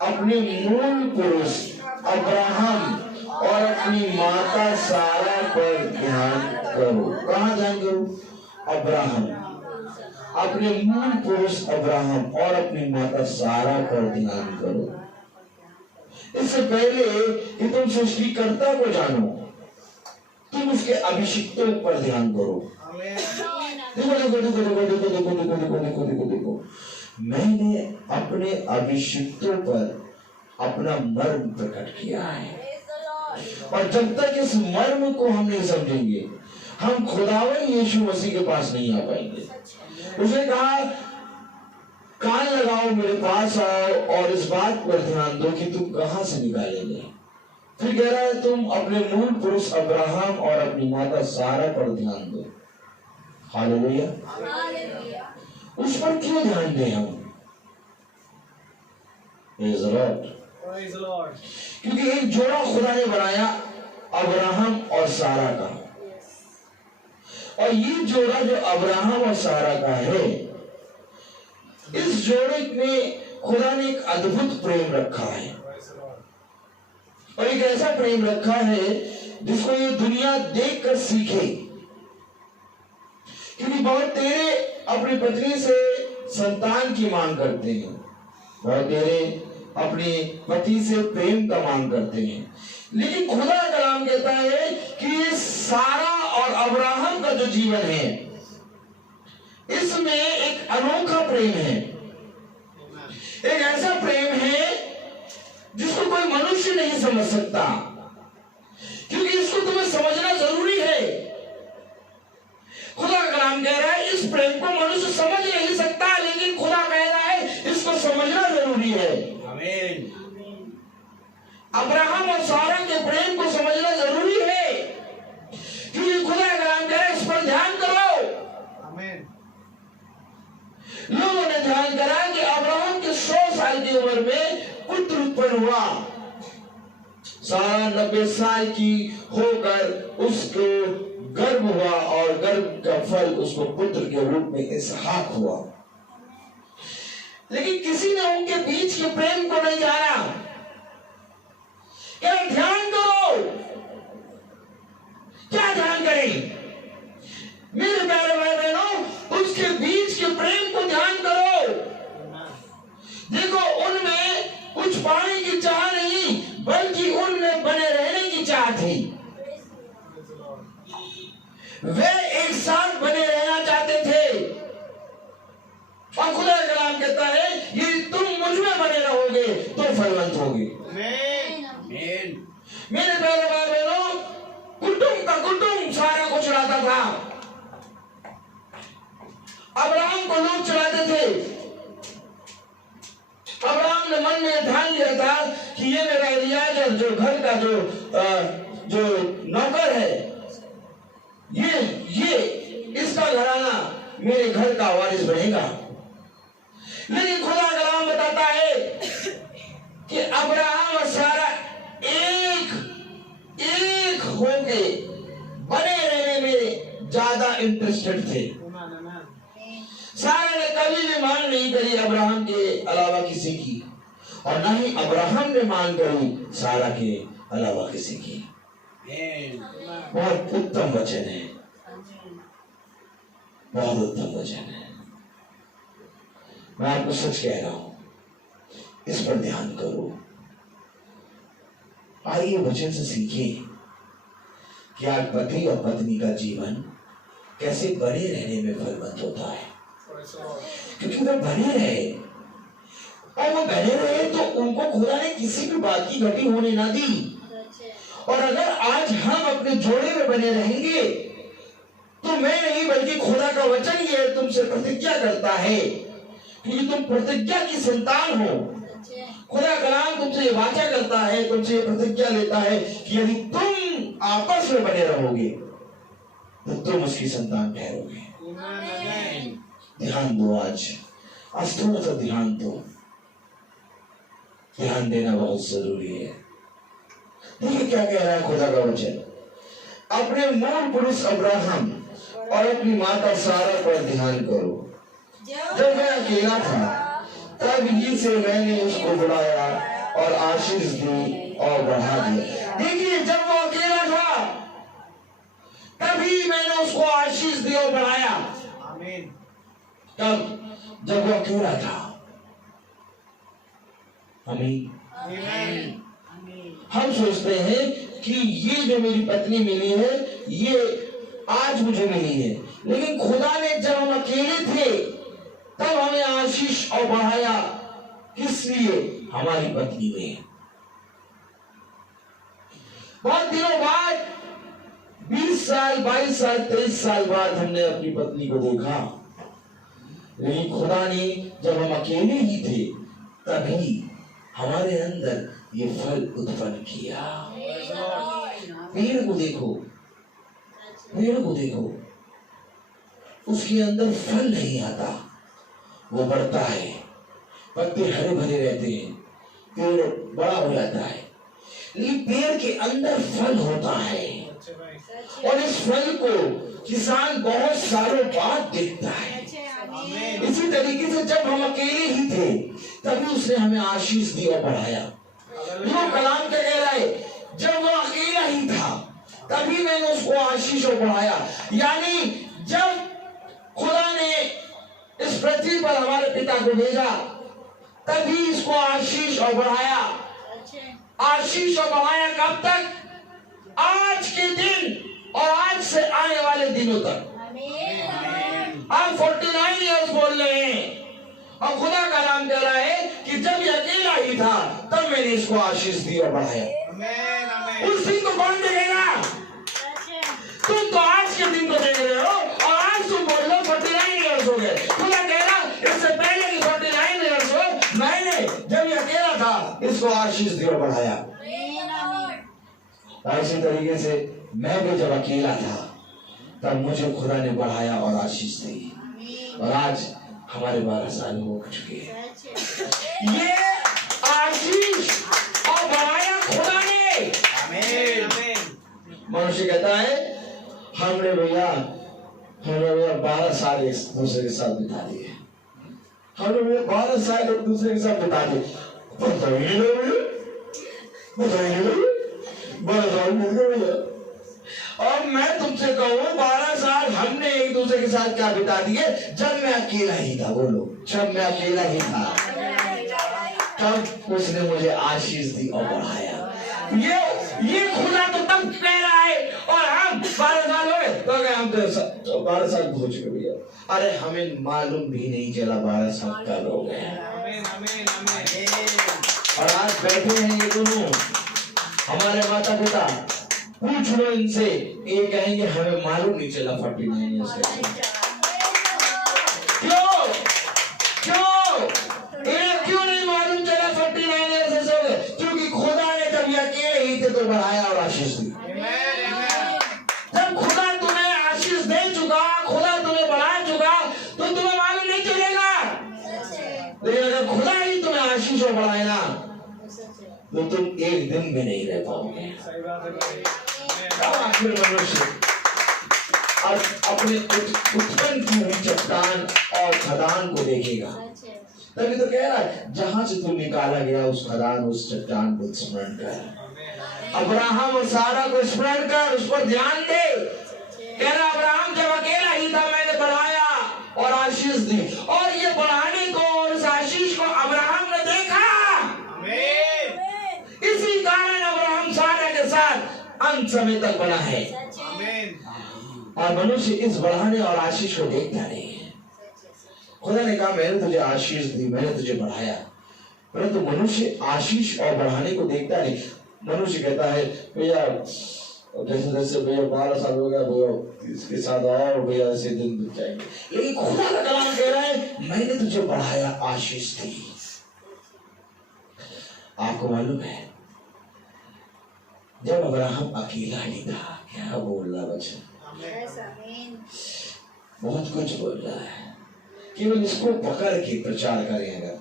अपने मूल पुरुष अब्राहम और अपनी माता सारा पर ध्यान करो। कहाँ ध्यान करो? अब्राहम, अपने मूल पुरुष अब्राहम और अपनी माता सारा पर ध्यान करो। इससे पहले कि तुम सृष्टिकर्ता को जानो, तुम उसके अभिषिक्तों पर ध्यान करो। देखो देखो देखो देखो देखो देखो देखो देखो देखो देखो देखो, मैंने अपने अभिषिक्तों पर अपना मर्म प्रकट किया है, और जब तक इस मर्म को हम नहीं समझेंगे हम खुदावन यीशु मसीह के पास नहीं आ पाएंगे। उसने कहा कान लगाओ, मेरे पास आओ और इस बात पर ध्यान दो कि तुम कहां से निकालेंगे। फिर कह रहा है तुम अपने मूल पुरुष अब्राहम और अपनी माता सारा पर ध्यान दो। हालेलुया। उस पर क्यों ध्यान दें हम? Praise the Lord. Praise the Lord. क्योंकि एक जोड़ा खुदा ने बनाया अब्राहम और सारा का, और ये जोड़ा जो अब्राहम और सारा का है, इस जोड़े में खुदा ने एक अद्भुत प्रेम रखा है, Praise the Lord. और एक ऐसा प्रेम रखा है जिसको ये दुनिया देखकर सीखे। क्योंकि बहुत तेरे अपनी पत्नी से संतान की मांग करते हैं, बहुत तेरे अपने पति से प्रेम का मांग करते हैं, लेकिन खुदा का कलाम कहता है कि ये सारा और अब्राहम का जो जीवन है इसमें एक अनोखा प्रेम है, एक ऐसा प्रेम है जिसको कोई मनुष्य नहीं समझ सकता, क्योंकि इसको तुम्हें समझना जरूरी है। खुदा का कलाम कह रहा है इस प्रेम को मनुष्य समझ नहीं सकता, लेकिन खुदा कह रहा है इसको समझना जरूरी है। आमीन। अब्राहम और सारा के प्रेम को समझना जरूरी है, क्योंकि खुदा का कलाम कह रहा है इस पर ध्यान करो। आमीन। लोगों ने ध्यान करा कि अब्राहम के 100 साल की उम्र में पुत्र उत्पन्न हुआ, सारा 90 साल की होकर उसको गर्भ हुआ, और गर्भ का फल उसको पुत्र के रूप में इसहाक हुआ। लेकिन किसी ने उनके बीच के प्रेम को नहीं जाना। क्या ध्यान करो? क्या ध्यान करें मेरे प्यारे भाई बहनों? उसके बीच के प्रेम को ध्यान करो। देखो उनमें कुछ पाने की चाह नहीं, बल्कि उनमें बने रहने की चाह थी। वे एक साथ बने रहना चाहते थे, और खुदा का कलाम कहता है यदि तुम मुझ में बने रहोगे तो फलवंत होगे। आमीन। मेरे प्यारे भाई बहनों, कुटुंब का कुटुंब सारा को चलाता था, अब्राहम को लोग चलाते थे। अब्राहम ने मन में ठान लिया था कि ये मेरा एलियाजर जो घर का जो नौकर है, ये इसका घराना मेरे घर का वारिस बनेगा। लेकिन खुदा का कलाम बताता है कि अब्राहम और सारा एक होके बने रहने में ज्यादा इंटरेस्टेड थे। सारा ने कभी भी मांग नहीं करी अब्राहम के अलावा किसी की, और न ही अब्राहम ने मांग करी सारा के अलावा किसी की। बहुत उत्तम वचन है, बहुत उत्तम वचन है। मैं आपको सच कह रहा हूं, इस पर ध्यान करो। आइए वचन से सीखिए कि आज पति और पत्नी का जीवन कैसे बने रहने में फलवंत होता है, क्योंकि वे बने रहे, और वो बने रहे तो उनको खुदा ने किसी भी बात की घटी होने ना दी, और अगर आज हम अपने जोड़े में बने रहेंगे तो मैं नहीं बल्कि खुदा का वचन ये तुमसे प्रतिज्ञा करता है, क्योंकि तुम प्रतिज्ञा की संतान हो। खुदा कलाम तुमसे ये वाचा करता है, तुमसे ये प्रतिज्ञा लेता है कि यदि तुम आपस में बने रहोगे तो तुम उसकी संतान ठहरोगे। ध्यान दो, आज थोड़ा सा ध्यान दो। ध्यान देना बहुत जरूरी है। देखिए क्या कह रहा है खुदा का वचन। अपने मूल पुरुष अब्राहम और अपनी माता सारा पर ध्यान करो। जब मैं अकेला था तब ही से मैंने उसको बुलाया और आशीष दी और बढ़ा दिया। देखिए, जब वो अकेला था तभी मैंने उसको आशीष दी और बढ़ाया। आमीन। तब जब वो अकेला था। आमीन। आमीन। हम सोचते हैं कि ये जो मेरी पत्नी मिली है ये आज मुझे मिली है, लेकिन खुदा ने जब हम अकेले थे तब हमें आशीष और बढ़ाया। किस लिए? हमारी पत्नी में। बहुत दिनों बाद, 20 साल 22 साल 23 साल बाद हमने अपनी पत्नी को देखा, लेकिन खुदा ने जब हम अकेले ही थे तभी हमारे अंदर ये फल उत्पन्न किया। पेड़ को देखो, पेड़ को देखो, उसके अंदर फल नहीं आता, वो बढ़ता है, पत्ते हरे भरे रहते हैं, पेड़ बड़ा हो जाता है, लेकिन पेड़ के अंदर फल होता है और इस फल को किसान बहुत सालों बाद देखता है। इसी तरीके से जब हम अकेले ही थे तभी उसने हमें आशीष दी और बढ़ाया। वो कलाम क्या कह रहा है? जब वो अकेला ही था तभी मैंने उसको आशीष और बढ़ाया। यानी जब खुदा ने इस पृथ्वी पर हमारे पिता को भेजा तभी इसको आशीष और बढ़ाया। आशीष और बढ़ाया कब तक? आज के दिन और आज से आने वाले दिनों तक। आप 49 इयर्स बोल रहे हैं और खुदा का नाम कह रहा है कि जब ये अकेला ही था तब मैंने इसको आशीष दी और बढ़ाया। उस दिन को कौन देखेगा? तुम तो आज के दिन को देख रहे हो और आज तुम बोल रहे हो 49 इयर्स हो गए। खुदा कह रहा इससे पहले कि 49 इयर्स हो, मैंने जब ये अकेला था इसको आशीष दी और बढ़ाया। इसी तरीके से मैं भी जब अकेला था तब मुझे खुदा ने बढ़ाया और आशीष दी और आज हमारे 12 साल हो चुके हैं। ये आशीष और बढ़ाया खुदा ने। मनुष्य कहता है हमने भैया 12 साल एक दूसरे के साथ बिता दिए, हमने भैया 12 साल एक दूसरे के साथ बिता दिए। बताइए 12 साल मिल गए भैया। और मैं तुमसे कहूँ 12 साल हमने एक दूसरे के साथ क्या बिता दिए? जब मैं अकेला ही था। बोलो, जब मैं अकेला ही था तब उसने मुझे आशीष दी और बढ़ाया। ये खुदा तो तब कह रहा है और हम 12 साल हो गए तो गए, हम तो 12 साल हो चुके भैया। अरे हमें मालूम भी नहीं चला 12 साल कब हो गए। और आज बैठे हैं ये दोनों हमारे माता पिता, पूछ लो इनसे, ये कहेंगे हमें मालूम नहीं चला 49 ईयर्स का। क्यों नहीं मालूम चला 49 ईयर्स हो गए? क्योंकि खुदा ने जब ये अकेले ही थे तो बढ़ाया और आशीष दी। जब खुदा तुम्हें आशीष दे चुका, खुदा तुम्हें बढ़ा चुका तो तुम्हें मालूम नहीं चलेगा। लेकिन अगर खुदा ही तुम्हें आशीष और बढ़ाए ना तो तुम एक दिन में नहीं रह पाओगे। आखिर मनुष्य अपने उत्पन्न की हुई चट्टान और खदान को देखेगा, तभी तो कह रहा है जहां से तू निकाला गया उस खदान उस चट्टान को स्मरण कर। अब्राहम और सारा को स्मरण कर, उस पर ध्यान दे। कह रहा अब्राहम जब अकेला ही था मैंने बढ़ाया और आशीष दी, और ये बढ़ाने को और इस आशीष को अब्राहम ने देखा। इसी कारण अब्राहम सारा के साथ अंत समय तक बना है। और मनुष्य इस बढ़ाने और आशीष को देखता नहीं है। खुदा ने कहा मैंने तुझे आशीष दी, मैंने तुझे बढ़ाया, परंतु मनुष्य आशीष और बढ़ाने को देखता नहीं। मनुष्य कहता है भैया जैसे जैसे भैया 12 साल हो गया भैया इसके साथ और भैया ऐसे दिन बीत जाएंगे, लेकिन खुदा का कलाम कह रहा है मैंने तुझे बढ़ाया, आशीष दी। आपको मालूम है जब अब्राहम अकेला ही था, क्या बोल रहा बच्चा, बहुत कुछ बोल रहा है, केवल इसको पकड़ के प्रचार करें अगर,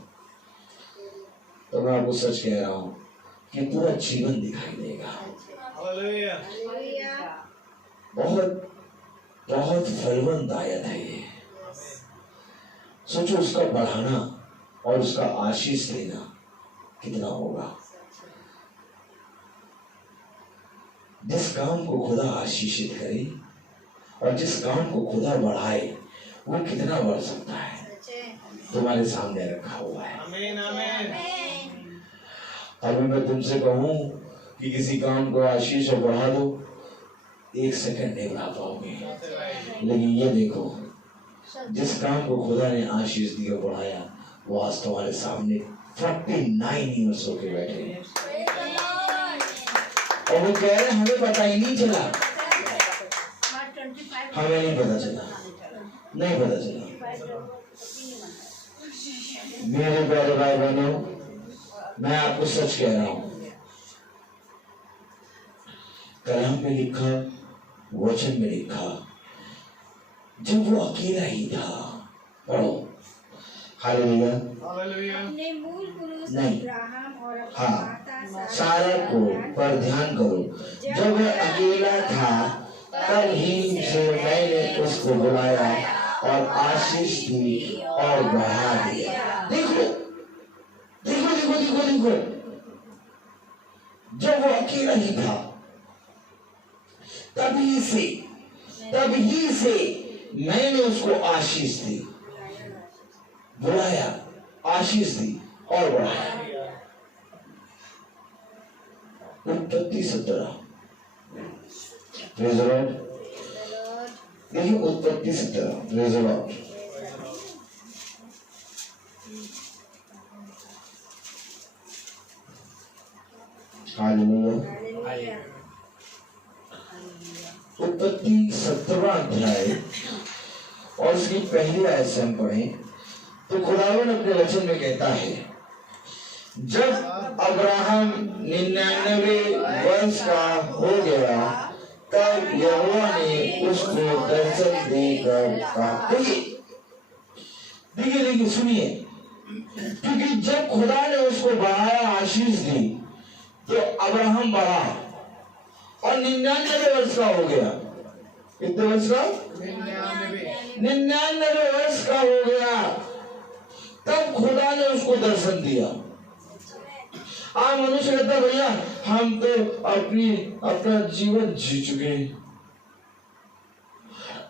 तो मैं आपको सच कह रहा हूं कि पूरा जीवन दिखाई देगा। बहुत बहुत फलवंत आयत है ये। सोचो उसका बढ़ाना और उसका आशीष देना कितना होगा। जिस काम को खुदा आशीषित करे और जिस काम को खुदा बढ़ाए वो कितना बढ़ सकता है, तुम्हारे सामने रखा हुआ है। आमीन आमीन। अभी मैं तुमसे कहूं कि किसी काम को आशीष और बढ़ा दो, 1 सेकंड नहीं बढ़ा पाओगे, लेकिन ये देखो जिस काम को खुदा ने आशीष दी और बढ़ाया वो आज तुम्हारे सामने 49 ईयर्स होके बैठे हैं और वो कह रहे हमें पता ही नहीं चला, हमें नहीं पता चला, नहीं पता चला। मेरे प्यारे भाई बहनों, मैं आपको सच कह रहा हूं, कलाम में लिखा, वचन में लिखा, जब वो अकेला ही था, पढ़ो हालेलुया, अपने मूल पुरुष नहीं, अब्राहम और अपनी हाँ, माता सारा को पर ध्यान करो, जब वह अकेला था तब ही से मैंने उसको बुलाया और आशीष दी और बढ़ा दिया। देखो देखो देखो देखो देखो, जब वो अकेला ही था तभी से मैंने उसको आशीष दी, बुलाया, आशीष दी और बढ़ाया। उत्पत्ति 17, प्रेज़ द लॉर्ड। देखिए उत्पत्ति 17, प्रेज़ द लॉर्ड। हालेलुया। उत्पत्ति 17वां अध्याय और उसकी पहली आयत से हम पढ़ें तो खुदावंद अपने वचन में कहता है, जब अब्राहम 99 वर्ष का हो गया तब यहोवा ने उसको दर्शन देकर कहा। देखिए सुनिए, क्योंकि जब खुदा ने उसको बढ़ाया, आशीष दी, तो अब्राहम बढ़ा और 99 वर्ष का हो गया। कितने वर्ष का? 99 वर्ष का हो गया तब खुदा ने उसको दर्शन दिया। आज मनुष्य कहता भैया हम तो अपना जीवन जी चुके हैं,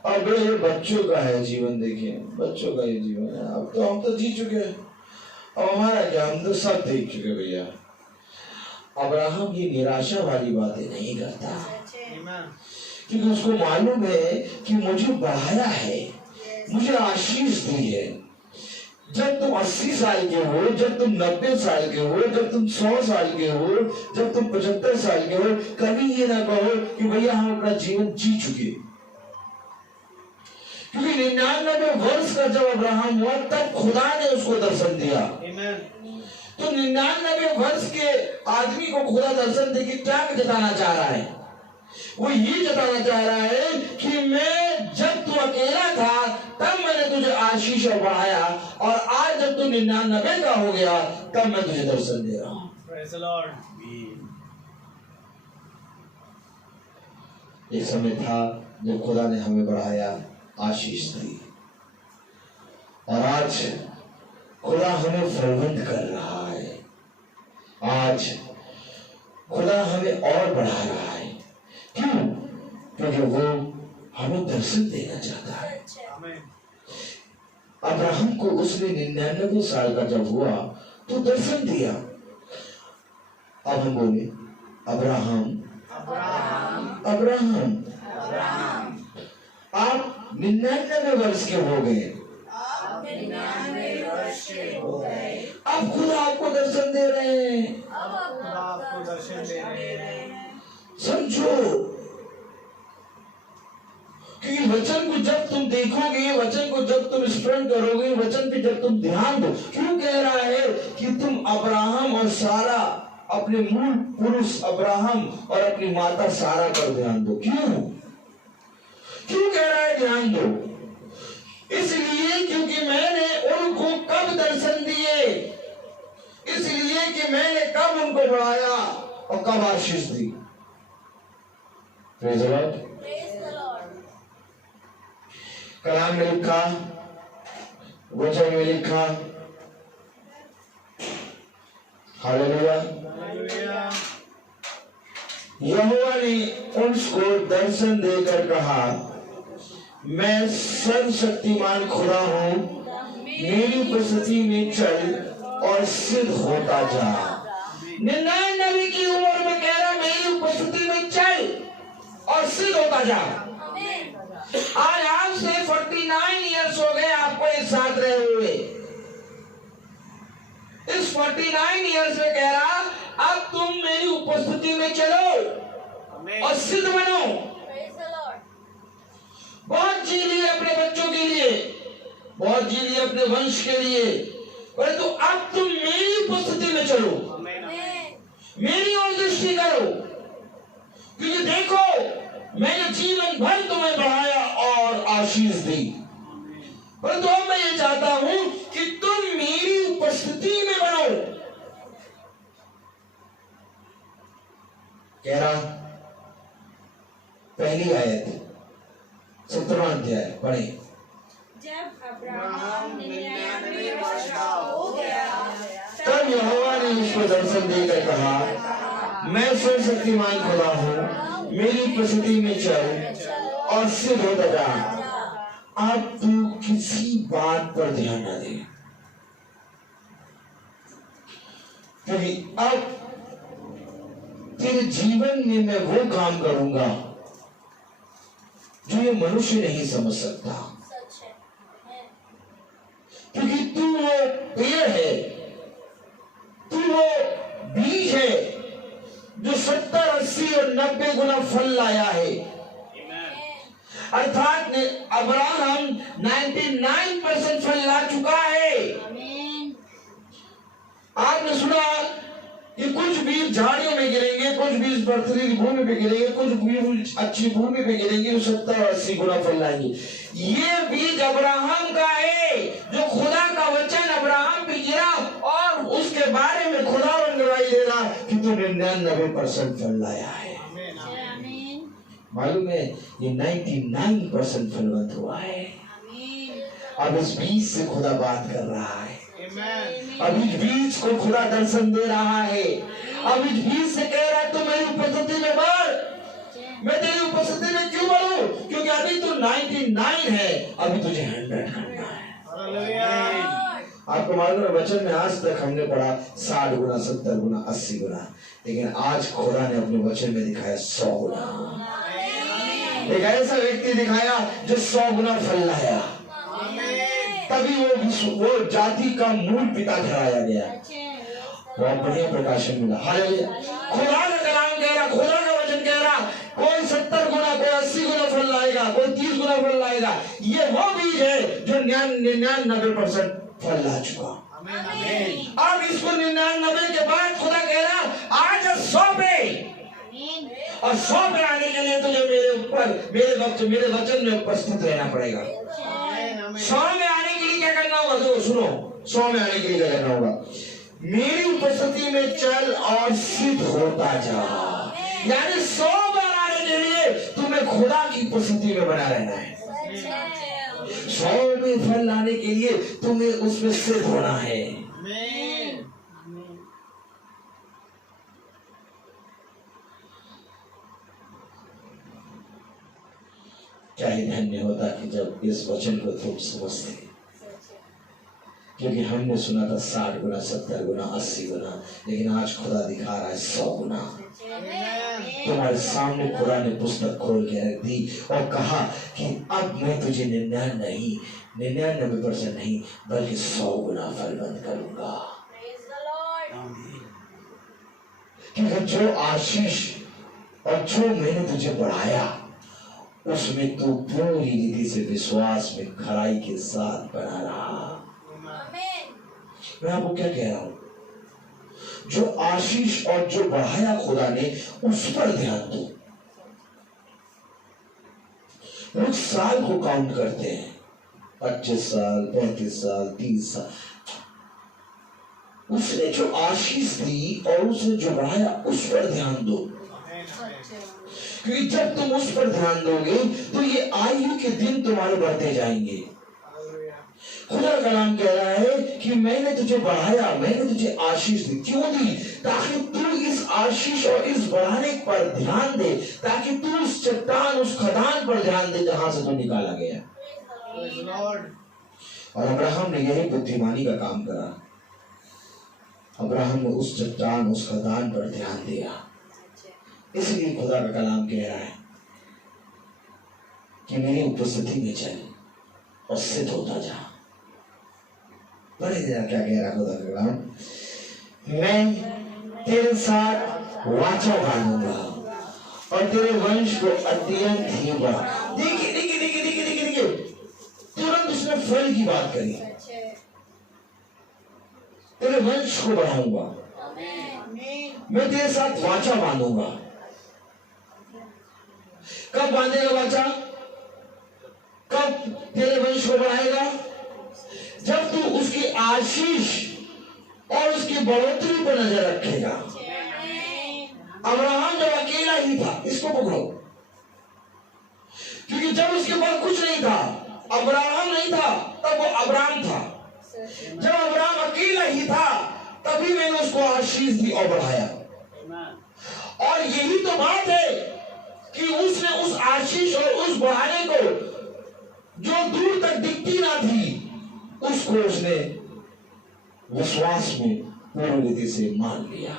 अब ये बच्चों का है जीवन, देखिए बच्चों का ये जीवन है, अब तो हम तो जी चुके हैं, अब हमारा क्या, हम तो सब देख चुके भैया। अब्राहम ये निराशा वाली बातें नहीं करता, क्योंकि उसको मालूम है कि मुझे बढ़ाया है, मुझे आशीष दी है। जब तुम 80 साल के हो, जब तुम 90 साल के हो, जब तुम 100 साल के हो, जब तुम 75 साल के हो, कभी ये ना कहो कि भैया हम अपना जीवन जी चुके। क्योंकि 99 वर्ष का जब अब्राहम हुआ तब खुदा ने उसको दर्शन दिया। तो 99 वर्ष के आदमी को खुदा दर्शन देके क्या जताना चाह रहा है? वो ये जताना चाह रहा है कि मैं जब तू अकेला था तब मैंने तुझे आशीष और बढ़ाया, और आज जब तू 99 का हो गया तब मैं तुझे दर्शन दे रहा हूं। Praise the Lord. एक समय था जब खुदा ने हमें बढ़ाया, आशीष दी, और आज खुदा हमें फलवंत कर रहा है। आज खुदा हमें और बढ़ा रहा है। क्यों? क्योंकि वो हमें दर्शन देना चाहता है। अब्राहम को उसने 99 साल का जब हुआ तो दर्शन दिया। अब हम बोले अब्राहम, अब्राहम, आप 99 वर्ष के हो गए, अब खुदा आपको दर्शन दे रहे हैं। दर्शन दे रहे हैं। समझो, क्योंकि वचन को जब तुम देखोगे, वचन को जब तुम स्मरण करोगे, वचन पे जब तुम ध्यान दो, क्यों कह रहा है कि तुम अब्राहम और सारा, अपने मूल पुरुष अब्राहम और अपनी माता सारा पर ध्यान दो? क्यों कह रहा है ध्यान दो? इसलिए क्योंकि मैंने उनको कब दर्शन दिए, इसलिए कि मैंने कब उनको बढ़ाया और कब आशीष दी। Praise the Lord. कलाम में लिखा, वचन में लिखा, हालेलुया। यहोवा ने उसको दर्शन देकर कहा, मैं सर्वशक्तिमान खुदा हूं, मेरी उपस्थिति में चल और सिद्ध होता जा। 99 की उम्र में कह रहा, मेरी उपस्थिति में चल और सिद्ध होता जा। आज आपसे 49 इयर्स हो गए आपको एक साथ रहे हुए। इस 49 इयर्स में कह रहा, अब तुम मेरी उपस्थिति में चलो और सिद्ध बनो। बहुत जी लिए अपने बच्चों के लिए, बहुत जी लिए अपने वंश के लिए, परंतु अब तुम मेरी उपस्थिति में चलो, मेरी ओर दृष्टि करो, क्योंकि देखो मैंने जीवन भर तुम्हें बढ़ाया और आशीष दी, परंतु अब मैं ये चाहता हूं कि तुम मेरी उपस्थिति में बनो। कह रहा, पहली आयत 17वां अध्याय पढ़े। जब अब्राहम 99 वर्ष का हो गया, तब यहोवा ने उसको दर्शन देकर कहा, मैं सर्वशक्तिमान खुदा हूं, मेरी उपस्थिति में चल और सिद्ध होता जा। अब तू किसी बात पर ध्यान न दे, क्योंकि अब तेरे जीवन में मैं वो काम करूंगा जो ये मनुष्य नहीं समझ सकता, क्योंकि तू वो पेड़ है, तू वो बीज है जो 70, 80 और 90 गुना फल लाया है। अर्थात अब्राहम 99% फल ला चुका है। आपने सुना कि कुछ बीज झाड़ियों में गिरेंगे, कुछ बीज पथरीली भूमि पे गिरेंगे, कुछ बीज अच्छी भूमि पे गिरेंगे, जो 70 और 80 गुना फल लाएंगे। ये बीज अब्राहम का है, जो खुदा का वचन अब्राहम पे गिरा और उसके बारे में खुदा गवाही दे रहा कि तू 99% फल लाया है। मालूम है, ये 99% फलवंत हुआ है। अब इस बीज से खुदा बात कर रहा है, अब इस बीज को खुदा दर्शन दे रहा है। अब इस बीज से कह रहा है, तू मेरी उपस्थिति में बढ़। मैं तेरी उपस्थिति में क्यों बढ़ूं? क्योंकि अभी तू 99 है, अभी तुझे 100 करना है। आपको मालूम है, वचन में आज तक हमने पढ़ा 60 गुना, 70 गुना, 80 गुना, लेकिन आज खुदा ने अपने वचन में दिखाया 100 गुना। एक ऐसा व्यक्ति दिखाया जो 100 गुना फल लाया, तभी वो जाति का मूल पिता ठहराया गया। बहुत बढ़िया प्रकाशन मिला। हालेलुया। खुदा का कलाम कह रहा, खुदा का वचन कह रहा, कोई 70 गुना, कोई 80 गुना फल लाएगा, कोई 30 गुना फल लाएगा। ये वो बीज है जो 99% फल ला चुका। अब इसको 99 के बाद खुदा कह रहा, आज 100 पे, और 100 पे आने के लिए तुझे मेरे ऊपर, मेरे वचन में उपस्थित रहना पड़ेगा। 100 में आने के लिए क्या करना होगा? तो सुनो, 100 में आने के लिए क्या करना होगा? मेरी उपस्थिति में चल और सिद्ध होता जा। यानी 100 बार आने के लिए तुम्हें खुदा की उपस्थिति में बना रहना है। 100 में फल लाने के लिए तुम्हें उसमें सिद्ध होना है। क्या ही धन्य होता कि जब इस वचन को तुम समझते, क्योंकि हमने सुना था 60 गुना, 70 गुना, 80 गुना, लेकिन आज खुदा दिखा रहा है 100 गुना। तुम्हारे सामने खुदा ने पुस्तक खोल के रख दी और कहा कि अब मैं तुझे 99% नहीं, बल्कि 100 गुना फलवंत करूंगा। कि जो आशीष और जो मैंने तुझे बढ़ाया उसमें तू पूरी रीति से विश्वास में खराई के साथ बना रहा। मैं आपको क्या कह रहा हूं, जो आशीष और जो बढ़ाया खुदा ने उस पर ध्यान दो। लोग साल को काउंट करते हैं, 25 साल, 35 साल, 30 साल। उसने जो आशीष दी और उसने जो बढ़ाया उस पर ध्यान दो, क्योंकि जब तुम उस पर ध्यान दोगे तो ये आयु के दिन तुम्हारे बढ़ते जाएंगे। खुदा का नाम कह रहा है कि मैंने तुझे बढ़ाया, मैंने तुझे आशीष दी। क्यों दी? ताकि तू इस आशीष और इस बढ़ाने पर ध्यान दे, ताकि तू उस चट्टान, उस खदान पर ध्यान दे जहां से तू निकाला गया। और अब्राहम ने यही बुद्धिमानी का काम करा। अब्राहम ने उस चट्टान, उस खदान पर ध्यान दिया। इसलिए खुदा का कलाम कह रहा है कि मेरी उपस्थिति में चल और सिद्ध होता जा। बड़े क्या कह रहा खुदा का कलाम, मैं तेरे साथ वाचा बांधूंगा और तेरे वंश को अत्यंत ही बढ़ा। देखिए देखिए देखिए देखिए देखिए देखिए, तुरंत उसने फल की बात करी। तेरे वंश को बढ़ाऊंगा, मैं तेरे साथ वाचा बांधूंगा। कब बांधेगा वाचा? कब तेरे वंश को बढ़ाएगा? जब तू उसकी आशीष और उसकी बढ़ोतरी पर नजर रखेगा। अब्राहम जब अकेला ही था, इसको पकड़ो, क्योंकि जब उसके पास कुछ नहीं था, अब्राहम नहीं था, तब वो अब्राम था। जब अब्राहम अकेला ही था तभी मैंने उसको आशीष दी और बढ़ाया। और यही तो बात है कि उसने उस आशीष और उस बढ़ाने को जो दूर तक दिखती ना थी, उसको उसने विश्वास में पूरी रीति से मान लिया।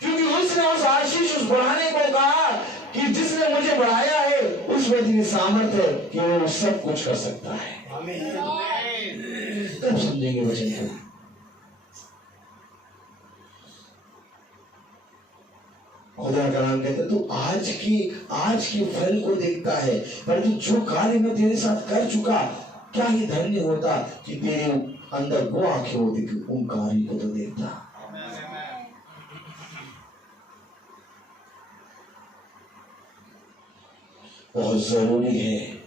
क्योंकि उसने उस आशीष, उस बढ़ाने को कहा कि जिसने मुझे बढ़ाया है उसमें इतनी सामर्थ्य है कि वो सब कुछ कर सकता है। तब समझेंगे वचन को। खुदा का नाम कहता है तू आज के फल को देखता है, परंतु जो कार्य मैं तेरे साथ कर चुका, क्या ही धन्य होता कि तेरे अंदर वो आंखें होती कि उन कार्य को तो देखता। बहुत जरूरी है।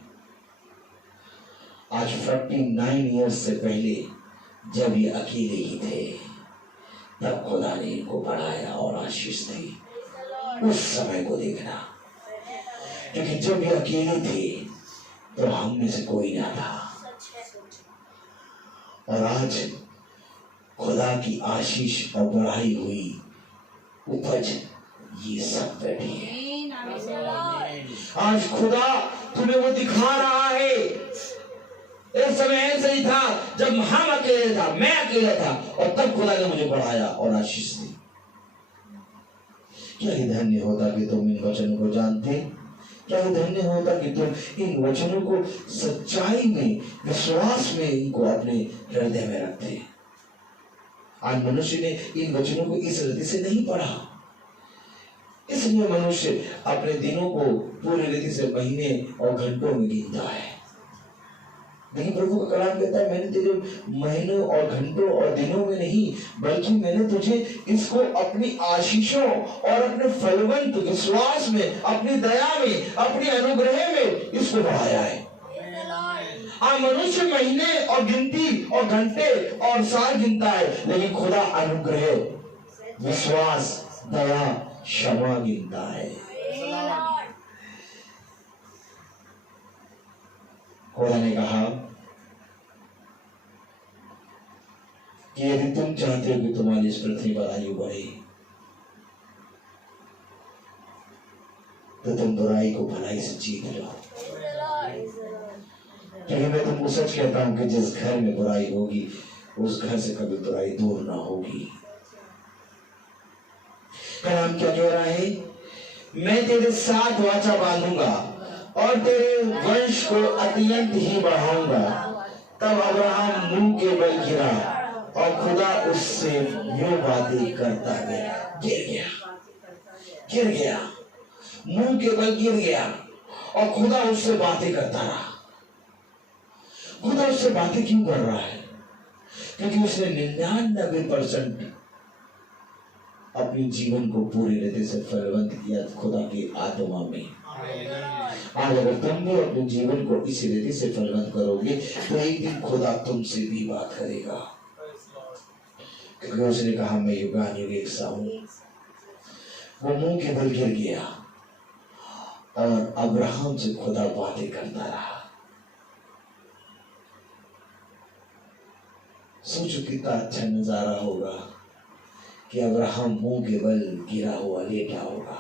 आज 49 ईयर्स से पहले जब ये अकेले ही थे, तब खुदा ने इनको बढ़ाया और आशीष दी। उस समय को देखना, क्योंकि जब ये अकेले थे तो हम में से कोई ना था, और आज खुदा की आशीष और बढ़ाई हुई उपज ये सब बैठी है। आज खुदा तुम्हें वो दिखा रहा है। एक समय ऐसा ही था जब हम अकेले था, मैं अकेला था, और तब खुदा ने मुझे बढ़ाया और आशीष दी। क्या ही धन्य होता कि तुम इन वचनों को जानते, क्या ही धन्य होता कि तुम इन वचनों को सच्चाई में, विश्वास में इनको अपने हृदय में रखते। आज मनुष्य ने इन वचनों को इस रीति से नहीं पढ़ा, इसलिए मनुष्य अपने दिनों को पूरी रीति से महीने और घंटों में गिनता है। लेकिन प्रभु का कलाम कहता है मैंने तेरे महीनों और घंटों और दिनों में नहीं, बल्कि मैंने तुझे इसको अपनी आशीषों और अपने फलवंत विश्वास में, अपनी दया में, अपनी अनुग्रह में इसको बढ़ाया है। मनुष्य महीने और गिनती और घंटे और साल गिनता है, लेकिन खुदा अनुग्रह, विश्वास, दया, क्षमा गिनता है। खुदा ने कहा कि यदि तुम चाहते हो कि तुम्हारी इस पृथ्वी पर आयु बढ़े, तो तुम बुराई को भलाई से जीत लो। क्योंकि मैं तुमको सच कहता हूं कि जिस घर में बुराई होगी उस घर से कभी बुराई दूर ना होगी। कलाम क्या कह रहा है? मैं तेरे साथ वाचा बांधूंगा और तेरे वंश को अत्यंत ही बढ़ाऊंगा। तब अब्राहम मुंह के बल गिरा और खुदा उससे यूं बातें करता गया। गिर गया, मुंह के बल गिर गया और खुदा उससे बातें करता रहा। खुदा उससे बातें क्यों कर रहा है? क्योंकि उसने 99% अपने जीवन को पूरी रीति से फलवंत किया खुदा की आत्मा में। आज अगर तुम भी अपने जीवन को इसी रीति से फलवंत करोगे तो एक दिन खुदा तुमसे भी बात करेगा। क्योंकि उसने कहा मैं युगानुयुग एक सा हूं। वो मुंह के बल गिर गया और अब्राहम से खुदा बातें करता रहा। सोचो कितना अच्छा नजारा होगा कि अब्राहम मुंह के बल गिरा हुआ लेटा होगा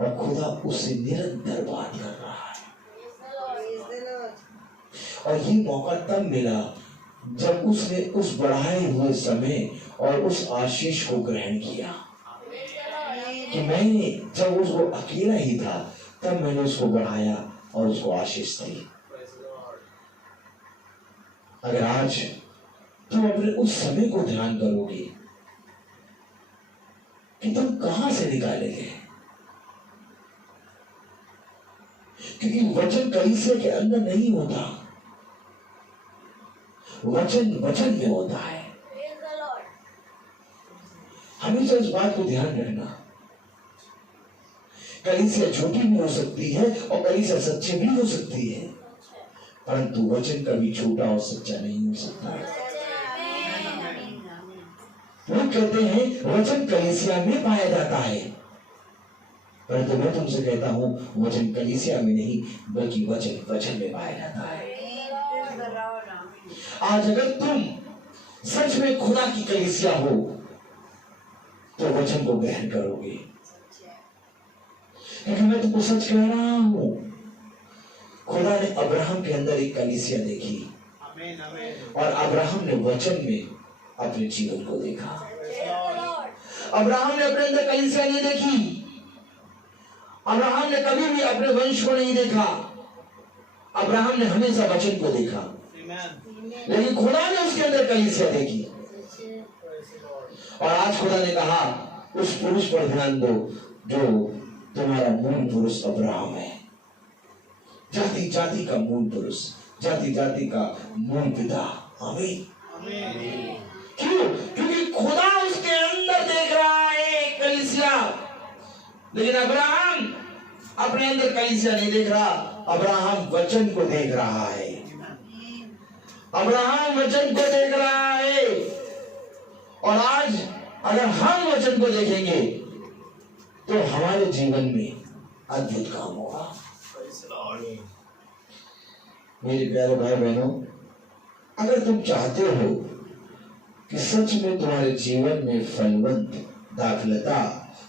और खुदा उससे निरंतर बात कर रहा है। और ये मौका तब मिला जब उसने उस बढ़ाए हुए समय और उस आशीष को ग्रहण किया कि मैंने जब उसको अकेला ही था तब मैंने उसको बढ़ाया और उसको आशीष दी। अगर आज तुम अपने उस समय को ध्यान करोगे कि तुम कहां से निकालेंगे, क्योंकि वचन कलीसिया के अंदर नहीं होता, वचन वचन में होता है। हमेशा इस बात को ध्यान रखना। कलीसिया झूठी भी हो सकती है और कलीसिया सच्ची भी हो सकती है, परंतु वचन कभी झूठा और सच्चा नहीं हो सकता है। लोग कहते हैं वचन कलीसिया में पाया जाता है, परंतु मैं तुमसे कहता हूं वचन कलीसिया में नहीं बल्कि वचन वचन में पाया जाता है। आज अगर तुम सच में खुदा की कलीसिया हो तो वचन को ग्रहण करोगे, क्योंकि मैं तुमको सच कह रहा हूं खुदा ने अब्राहम के अंदर एक कलीसिया देखी और अब्राहम ने वचन में अपने जीवन को देखा। अब्राहम ने अपने अंदर कलीसिया नहीं देखी, अब्राहम ने कभी भी अपने वंश को नहीं देखा, अब्राहम ने हमेशा वचन को देखा, लेकिन खुदा ने उसके अंदर कलीसिया देखी। और आज खुदा ने कहा उस पुरुष पर ध्यान दो जो तुम्हारा मूल पुरुष अब्राहम है, जाति जाति का मूल पुरुष, जाति जाति का मूल पिता। आमीन। क्यों? क्योंकि खुदा उसके अंदर देख रहा है कलीसिया, लेकिन अब्राहम अपने अंदर कलीसिया नहीं देख रहा, अब्राहम वचन को देख रहा है, अब्राहम वचन को देख रहा है। और आज अगर हम वचन को देखेंगे तो हमारे जीवन में अद्भुत काम होगा। मेरे प्यारे भाई बहनों, अगर तुम चाहते हो कि सच में तुम्हारे जीवन में फलवंत दाखलता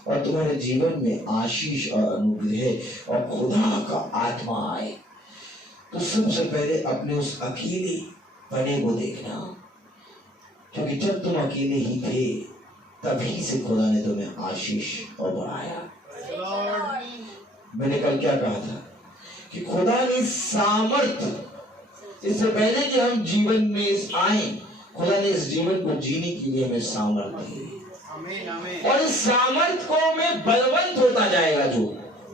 और तुम्हारे जीवन में आशीष और अनुग्रह और खुदा का आत्मा आए, तो सबसे पहले अपने उस अकेले पने को देखना, क्योंकि जब तुम अकेले ही थे तभी से खुदा ने तुम्हें आशीष और बढ़ाया। मैंने कल क्या कहा था कि खुदा ने सामर्थ्य, इससे पहले कि हम जीवन में आए, खुदा ने इस जीवन को जीने के लिए हमें सामर्थ्य दी और इस सामर्थ्य को में बलवंत होता जाएगा, जो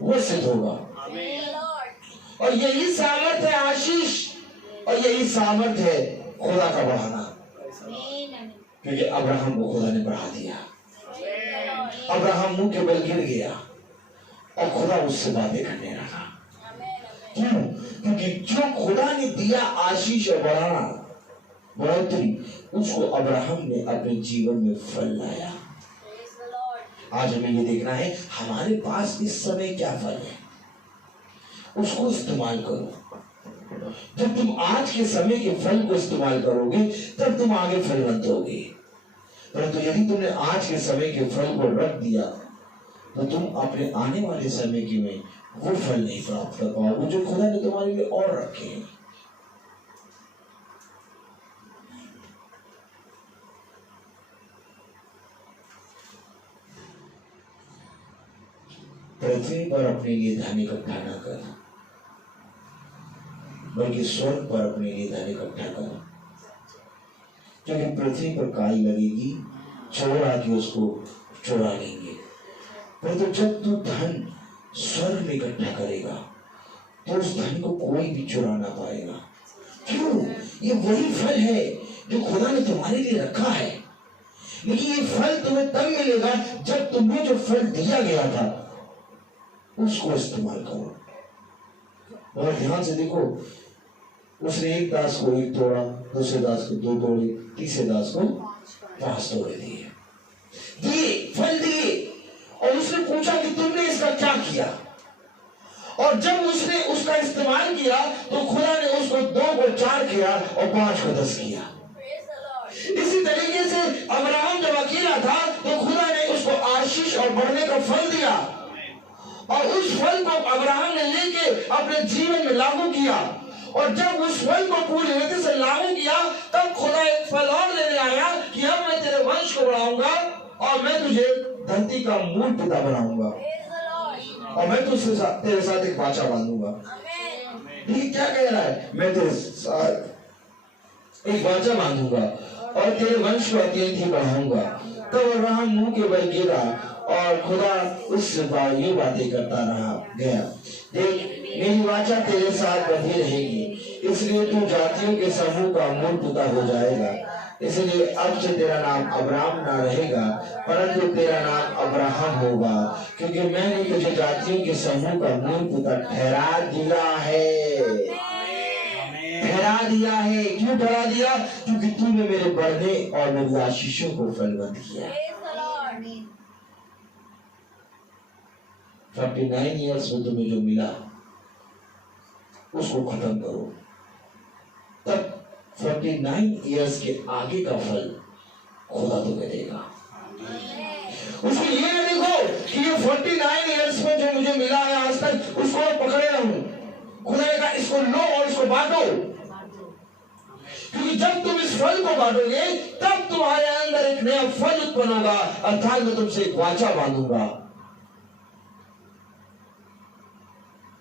वो सिद्ध होगा। और यही सामर्थ्य है आशीष और यही सामर्थ्य है खुदा का बढ़ाना, क्योंकि अब्राहम को खुदा ने बढ़ा दिया। अब्राहम मुंह के बल गिर गया और खुदा उससे बातें करने लगा। क्यों? क्योंकि जो खुदा ने दिया आशीष और बढ़ाना, बढ़ोतरी, उसको अब्राहम ने अपने जीवन में फल लाया। आज हमें ये देखना है हमारे पास इस समय क्या फल है, उसको इस्तेमाल करो। जब तुम आज के समय के फल को इस्तेमाल करोगे तब तुम आगे फलवंत होगे, परंतु यदि तुमने आज के समय के फल को रख दिया तो तुम अपने आने वाले समय के में वो फल नहीं प्राप्त कर पाओगे जो खुदा ने तुम्हारे लिए और रखे हैं। पृथ्वी पर अपने लिए धन इकट्ठा न कर, बल्कि स्वर्ग पर अपने लिए धन इकट्ठा कर, क्योंकि पृथ्वी पर काई लगेगी, चोर आके उसको चुरा लेंगे। परंतु जब तू धन स्वर्ग में इकट्ठा करेगा तो उस धन को कोई भी चुरा ना पाएगा। क्यों? ये वही फल है जो खुदा ने तुम्हारे लिए रखा है। लेकिन ये फल तुम्हें तब मिलेगा जब तुम्हें जो फल दिया गया था उसको इस्तेमाल करो। और ध्यान से देखो, उसने एक दास को 1 तोड़ा, दूसरे दास को 2 तोड़े, तीसरे दास को 5 तोड़े दिए, फल दिए। और उसने पूछा कि तुमने इसका क्या किया? और जब उसने उसका इस्तेमाल किया तो खुदा ने उसको 2 को 4 किया और 5 को 10 किया। इसी तरीके से अब्राहम जब अकेला था तो खुदा ने उसको आशीष और बढ़ने का फल दिया, और उस फल को अब्राहम ने लेके अपने जीवन में लागू किया। और जब उस फल को पूरी रीति से लागू किया तब खुदा एक फल और लेने आया कि अब मैं तेरे वंश को बढ़ाऊंगा और मैं तुझे धरती का मूल पिता बनाऊंगा, और मैं तुझसे तेरे साथ एक वाचा बांधूंगा। ये क्या कह रहा है? मैं तेरे साथ एक वाचा बांधूंगा और तेरे वंश को अत्यंत ही बढ़ाऊंगा। तब अब्राहम मुंह के बल गिरा और खुदा उससे ये बातें करता रहा गया, देख मेरी वाचा तेरे साथ बंधी रहेगी, इसलिए तू जातियों के समूह का मूल पिता हो जाएगा। इसलिए अब से तेरा नाम अब्राहम ना रहेगा परंतु तेरा नाम अब्राहम होगा, क्योंकि मैंने तुझे जातियों के समूह का मूल पिता ठहरा दिया है। ठहरा दिया है। क्यों ठहरा दिया? क्योंकि तूने मेरे बढ़ने और मेरी आशीषों को फलवंत किया। 49 ईयर्स में तुम्हें जो मिला उसको खत्म करो, तब 49 ईयर्स के आगे का फल खुदा तुम्हें देगा। उसको ये न देखो कि ये 49 ईयर्स में जो मुझे मिला है आज तक उसको मैं पकड़े रहूं। खुदा ने कहा इसको लो और इसको बांटो, क्योंकि जब तुम इस फल को बांटोगे तब तुम्हारे अंदर एक नया फल उत्पन्न होगा, अर्थात मैं तुमसे एक वाचा बांधूंगा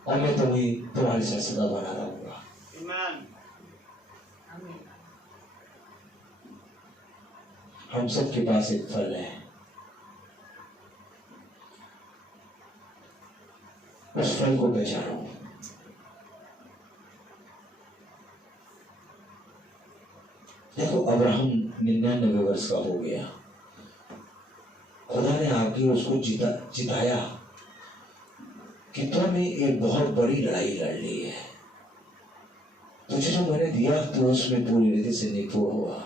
और मैं तुम्हें तुम्हारे साथ सदा बना रहूंगा। हम सबके पास एक फल है, उस फल को पहचानो। देखो अब्राहम 99 वर्ष का हो गया, खुदा ने आके उसको जिताया कि तुमने एक बहुत बड़ी लड़ाई लड़ ली है, तुझे जो मैंने दिया तो उसमें पूरी रीति से निपुण हुआ,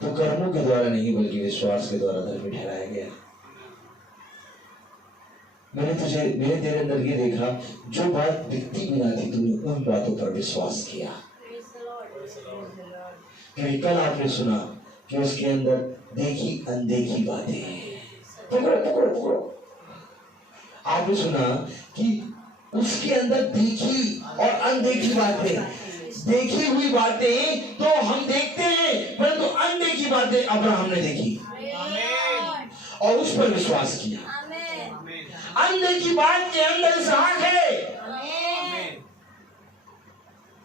तो कर्मों के द्वारा नहीं बल्कि विश्वास के द्वारा धर्मी ठहराया गया। मैंने तेरे अंदर ये देखा, जो बात दिखती भी ना थी तूने उन बातों पर विश्वास किया। क्योंकि कल आपने सुना कि उसके अंदर देखी अनदेखी बातें, पकड़ो। आपने सुना कि उसके अंदर देखी और अनदेखी बातें, देखी हुई बातें तो हम देखते हैं परंतु अनदेखी बातें अब्राहम ने देखी और उस पर विश्वास किया। अनदेखी बात के अंदर इसहाक है।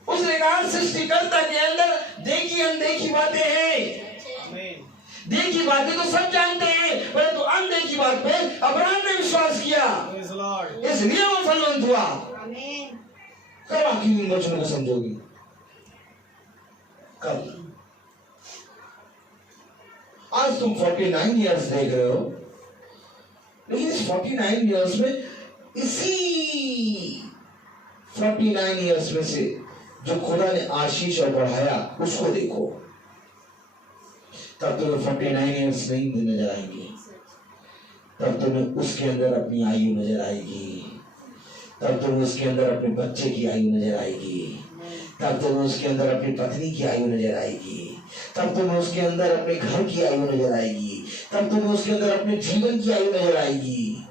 उस रेखार सृष्टिकर्ता के अंदर देखी अनदेखी बातें हैं। देखी बातें तो सब जानते हैं परंतु अनदेखी बात पे अब्राहम ने विश्वास किया, इसलिए वो फलवंत हुआ। कब आखिर इन वचनों को समझोगी? कब? आज तुम 49 इयर्स देख रहे हो, लेकिन इस 49 इयर्स में इसी 49 इयर्स में से जो खुदा ने आशीष और बढ़ाया उसको देखो, तब तुम्हें 49 इयर्स नहीं नजर आएंगे, तब तुम्हें उसके अंदर अपनी आयु नजर आएगी, तब तुम्हें उसके अंदर अपने बच्चे की आयु नजर आएगी, तब तुम्हें उसके अंदर अपनी पत्नी की आयु नजर आएगी, तब तुम्हें उसके अंदर अपने घर की आयु नजर आएगी, तब तुम्हें उसके अंदर अपने जीवन की आयु नजर आएगी।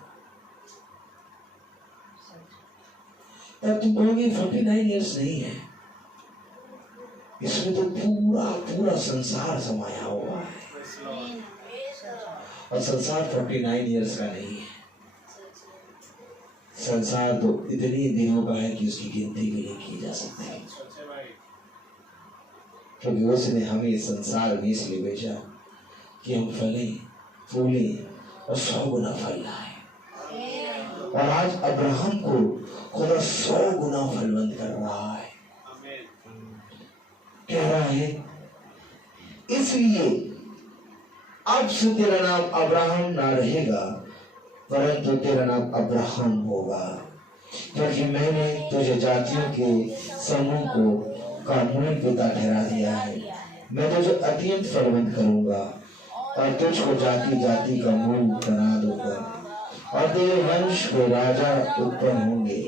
तब तुम कहोगे 49 इयर्स नहीं है, इसमें तो पूरा संसार समाया हुआ है, और संसार 49 इयर्स का नहीं है। संसार तो इतने दिनों का है कि उसकी गिनती भी नहीं की जा सकती। क्योंकि उसने हमें इस संसार में इसलिए भेजा कि हम फले फूले और 100 गुना फल लाए। और आज अब्राहम को खुदा 100 गुना फलवंत कर रहा है। कह रहा है इसलिए अब से तेरा नाम अब्राहम ना रहेगा परंतु तेरा नाम अब्राहम होगा, क्योंकि मैंने तुझे जातियों के समूह को का मूल पिता ठहरा दिया है। मैं तुझे अत्यंत फलवंत करूंगा और तुझको जाति जाति का मूल बना दूंगा और तेरे वंश को राजा उत्पन्न होंगे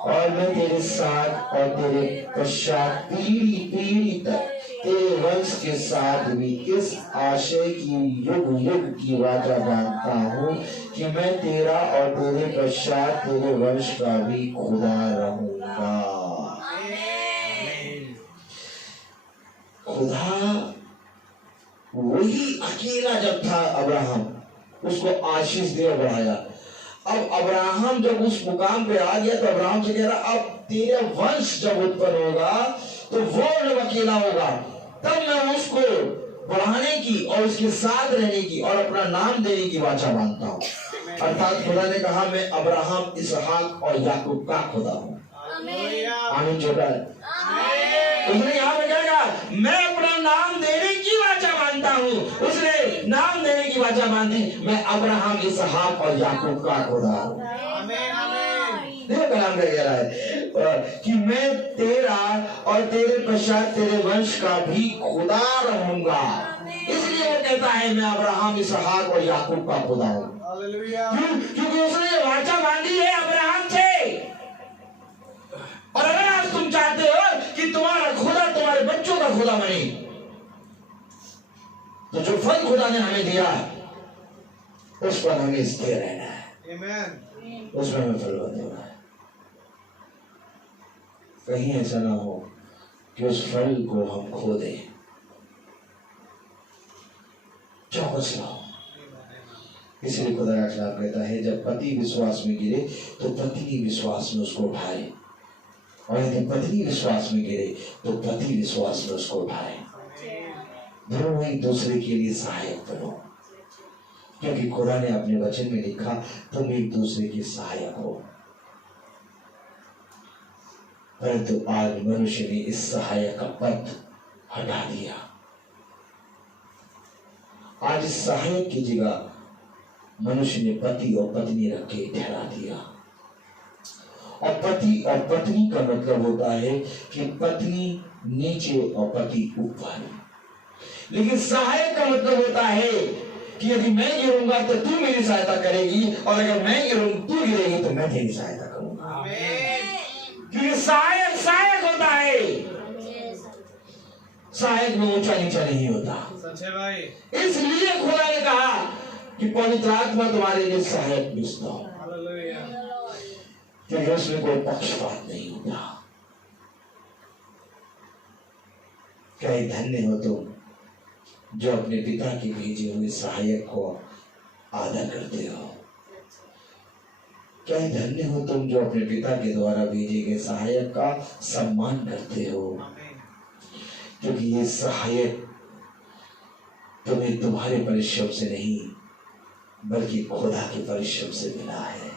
और मैं तेरे साथ और तेरे पश्चात पीढ़ी पीढ़ी तक तेरे वंश के साथ भी इस आशय की युग युग की वाचा बांधता हूँ कि मैं तेरा और तेरे पश्चात तेरे वंश का भी खुदा रहूंगा। खुदा वही अकेला जब था अब्राहम, उसको आशीष दे बढ़ाया। अब अब्राहम जब उस मुकाम पे आ गया तो अब्राहम से कह रहा अब तेरा वंश जब उत्पन्न होगा तो वो जब अकेला होगा तब मैं उसको बढ़ाने की और उसके साथ रहने की और अपना नाम देने की वाचा बांधता हूँ। अर्थात खुदा ने कहा मैं अब्राहम इसहाक और याकूब का खुदा हूँ। आमीन छोटा है। उसने यहाँ पे कहा मैं अपना नाम देने की वाचा बांधता हूँ। उसने नाम देने की वाचा बांधी, मैं अब्राहम इसहाक और याकूब का खुदा हूँ। देखो कलाम का कह रहा है कि मैं तेरा और तेरे पश्चात तेरे वंश का भी खुदा रहूंगा। इसलिए वो कहता है मैं अब्राहम इसहाक और याकूब का खुदा हूँ। क्योंकि उसने वाचा बांधी है अब्राहम से। और अगर आज तुम चाहते हो कि तुम्हारा खुदा तुम्हारे बच्चों का खुदा बने तो जो फल खुदा ने हमें दिया उस पर हमें स्थिर रहना है, उसमें हमें फलवंत होना है। कहीं ऐसा ना हो कि उस फल को हम खो दें। चौकस रहो। इसलिए खुदा का खिलाफ कहता है जब पति विश्वास में गिरे तो पत्नी विश्वास में उसको उठाए, और यदि पत्नी विश्वास में गिरे तो पति विश्वास में उसको उठाए। दोनों एक दूसरे के लिए सहायक बनो, क्योंकि खुदा ने अपने वचन में लिखा तुम एक दूसरे के सहायक हो। परंतु आज मनुष्य ने इस सहायक का पद हटा दिया। आज इस सहायक की जगह मनुष्य ने पति और पत्नी रख के ठहरा दिया। और पति और पत्नी का मतलब होता है कि पत्नी नीचे और पति ऊपर। लेकिन सहायक का मतलब होता है कि यदि मैं गिरूंगा तो तू मेरी सहायता करेगी, और अगर मैं गिरूंगा तू गिरेगी तो मैं तेरी सहायता करूंगा। क्योंकि सहायक सहायक होता है, सहायक में ऊंचा नीचा नहीं होता। सच है भाई। इसलिए खुदा ने कहा कि पवित्र आत्मा तुम्हारे लिए सहायक भेजता हूं, क्योंकि उसमें कोई पक्षपात नहीं होता। क्या धन्य हो तुम जो अपने पिता के भेजे हुए सहायक को आदर करते हो। क्या धन्य हो तुम जो अपने पिता के द्वारा भेजे गए सहायक का सम्मान करते हो, क्योंकि ये सहायक तुम्हें तुम्हारे परिश्रम से नहीं बल्कि खुदा के परिश्रम से मिला है।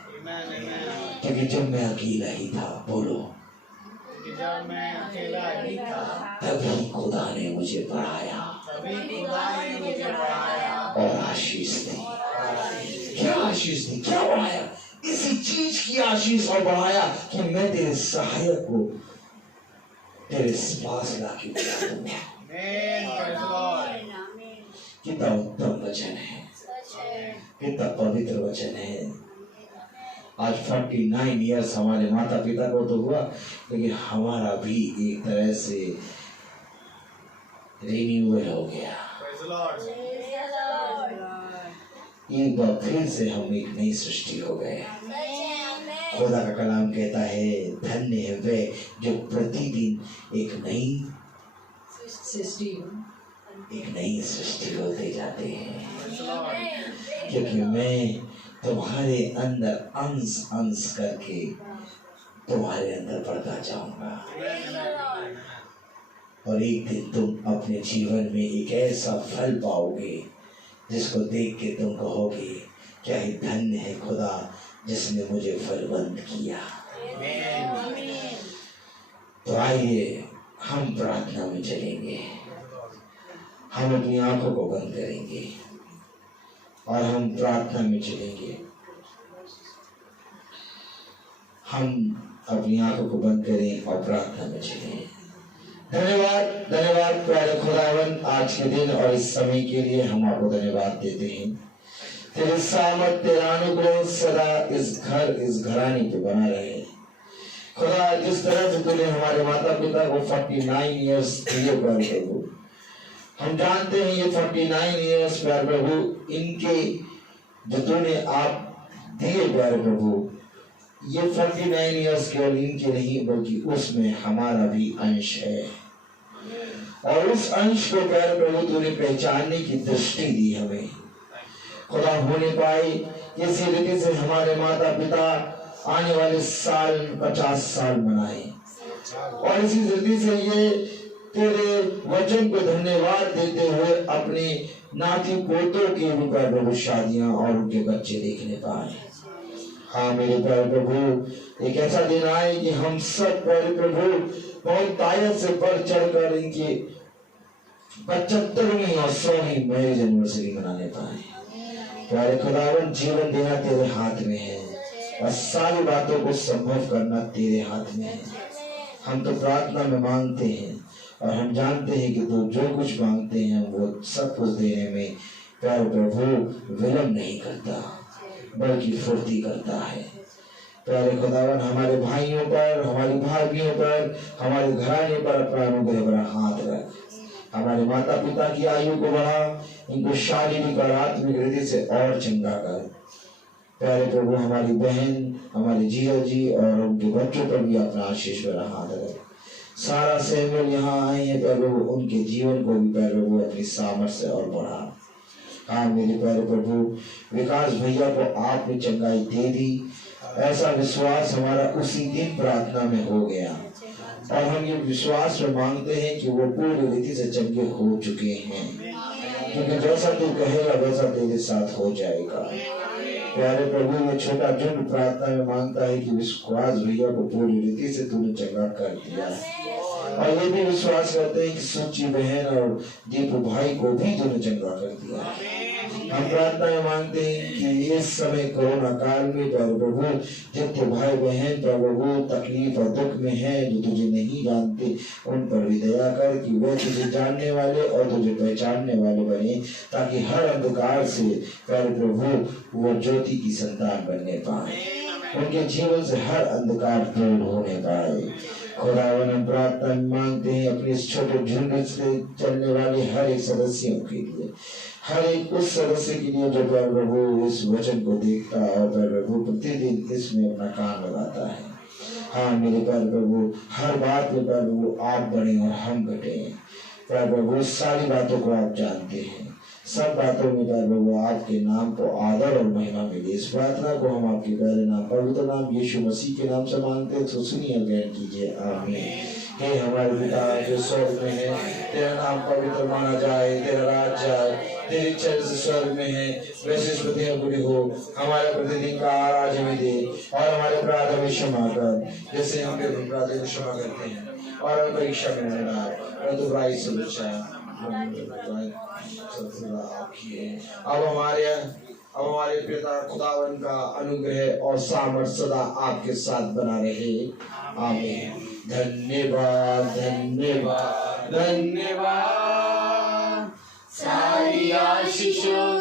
क्योंकि जब मैं अकेला ही था, बोलो, जब मैं अकेला ही था तभी खुदा ने मुझे बढ़ाया और आशीष दी। क्या आशीष दी, क्या बढ़ाया? इसी चीज की आशीष और बढ़ाया कि मैं तेरे सहायक को तेरे पास लाके बुला दूंगा। कितना उत्तम वचन है, कितना पवित्र वचन है। आज 49 ईयर्स हमारे माता पिता को तो हुआ, लेकिन हमारा भी एक तरह से रिन्यूअल हो गया। एक बार फिर से हम एक नई सृष्टि हो गए। खुदा का कलाम कहता है धन्य है वे जो प्रतिदिन एक नई सृष्टि होते जाते हैं, क्योंकि मैं तुम्हारे अंदर अंश अंश करके तुम्हारे अंदर बढ़ता जाऊंगा। और एक दिन तुम अपने जीवन में एक ऐसा फल पाओगे जिसको देख के तुम कहोगे क्या ही धन्य है खुदा जिसने मुझे फलवंत किया। तो आइए हम प्रार्थना में चलेंगे, हम अपनी आंखों को बंद करेंगे और हम प्रार्थना में चलेंगे। हम अपनी आंखों को बंद करें और प्रार्थना में चलें। धन्यवाद धन्यवाद प्यारे खुदावन, आज के दिन और इस समय के लिए हम आपको धन्यवाद देते हैं। तेरे सामर्थ तेरा अनुग्रह सदा इस घराने पे बना रहे। खुदा जिस तरह से तूने हमारे माता पिता को 49 इयर्स दिए प्यारे प्रभु, हम जानते हैं ये 49 इयर्स प्यारे प्रभु इनके जो तूने आप दिए प्यारे प्रभु, ये 49 इयर्स केवल इनके नहीं बल्कि उसमें हमारा भी अंश है। और उस अंश को प्यारे प्रभु तूने पहचानने की दृष्टि दी हमें। खुदा होने पाए इसी रीति से हमारे माता पिता आने वाले साल 50 साल मनाए और इसी रीति से ये तेरे वचन को धन्यवाद देते हुए अपने नाती पोतों की भी प्रभु शादियां और उनके बच्चे देखने पाए। हाँ मेरे प्यारे प्रभु, एक ऐसा दिन आए कि हम सब प्यारे प्रभु बहुत तायत से बढ़ चढ़कर इनकी 75वीं और 100वीं मैरिज एनिवर्सरी मनाने पाए। प्यारे खुदावन, जीवन देना तेरे हाथ में है और सारी बातों को संभव करना तेरे हाथ में है। हम तो प्रार्थना में मांगते हैं और हम जानते हैं कि तू जो कुछ मांगते हैं वो सब कुछ देने में प्यारे प्रभु विलंब नहीं करता बल्कि फुर्ती करता है। प्यारे खुदावन, हमारे भाइयों पर, हमारी भाभियों पर, हमारे घराने पर अपना अनुग्रह भरा हाथ रख। हमारे माता पिता की आयु को बढ़ा, इनको शारीरिक और आत्मिक रीति से और चंगा कर। प्यारे प्रभु, हमारी बहन, हमारे जिया जी और उनके बच्चों पर भी अपना आशीष भरा हाथ रख। सारा सहमल यहाँ आए हैं प्रभु, उनके जीवन को भी प्यारे प्रभु अपनी सामर्थ्य से और बढ़ा। हाँ मेरे प्यारे प्रभु, विकास भैया को आपने चंगाई दे दी, ऐसा विश्वास हमारा उसी दिन प्रार्थना में हो गया और हम ये विश्वास में मांगते हैं कि वो पूरी रीति से चंगे हो चुके हैं, क्योंकि जैसा तू कहेगा वैसा तेरे साथ हो जाएगा। प्यारे प्रभु, ये छोटा झुंड प्रार्थना में मांगता है कि विश्वास भैया को पूरी रीति से तूने चंगा कर दिया और ये भी विश्वास करते हैं कि सुची बहन और दीपू भाई को भी तूने चंगा कर दिया। हम प्रार्थना में मांगते हैं कि इस समय कोरोना काल में प्रभु जितने भाई बहन प्रभु तकलीफ और दुख में हैं, जो तुझे नहीं जानते, उन पर भी दया कर कि वे तुझे जानने वाले और तुझे पहचानने वाले बने, ताकि हर अंधकार से प्रभु वो ज्योति की संतान बनने पाए, उनके जीवन से हर अंधकार दूर होने पाए। खुदावन, हम प्रार्थना मांगते हैं अपने इस छोटे झुंड से चलने वाले हर एक सदस्यों के लिए, हर एक उस सदस्य के लिए जो प्रभु इस वचन को देखता है और प्रभु प्रतिदिन इसमें अपना काम लगाता है। हाँ मेरे प्रभु, हर बात में प्रभु आप बढ़े और हम घटे। प्रभु सारी बातों को आप जानते हैं, सब बातों में प्रभु आपके नाम को आदर और महिमा मिले। इस प्रार्थना को हम आपके प्यारे नाम पवित्र नाम यीशु मसीह के नाम से मांगते हैं, तो सुनिए ग्रहण कीजिए, आमीन। हे हमारे पिता जो स्वर्ग में है, तेरा नाम पवित्र माना जाए, तेरा राज जाए, तेरी इच्छा जैसे स्वर्ग में है वैसे पृथ्वी में पूरी हो। हमारे प्रतिदिन का आहार हमें दे और हमारे अपराध हमें क्षमा कर जैसे हम भी अपने अपराध को क्षमा करते हैं, और हम परीक्षा में न डाल परंतु बुराई से बचा। अब हमारे पिता खुदावन का अनुग्रह और सामर्थ सदा आपके साथ बना रहे, आमीन। धन्यवाद धन्यवाद धन्यवाद। सारी आशीषों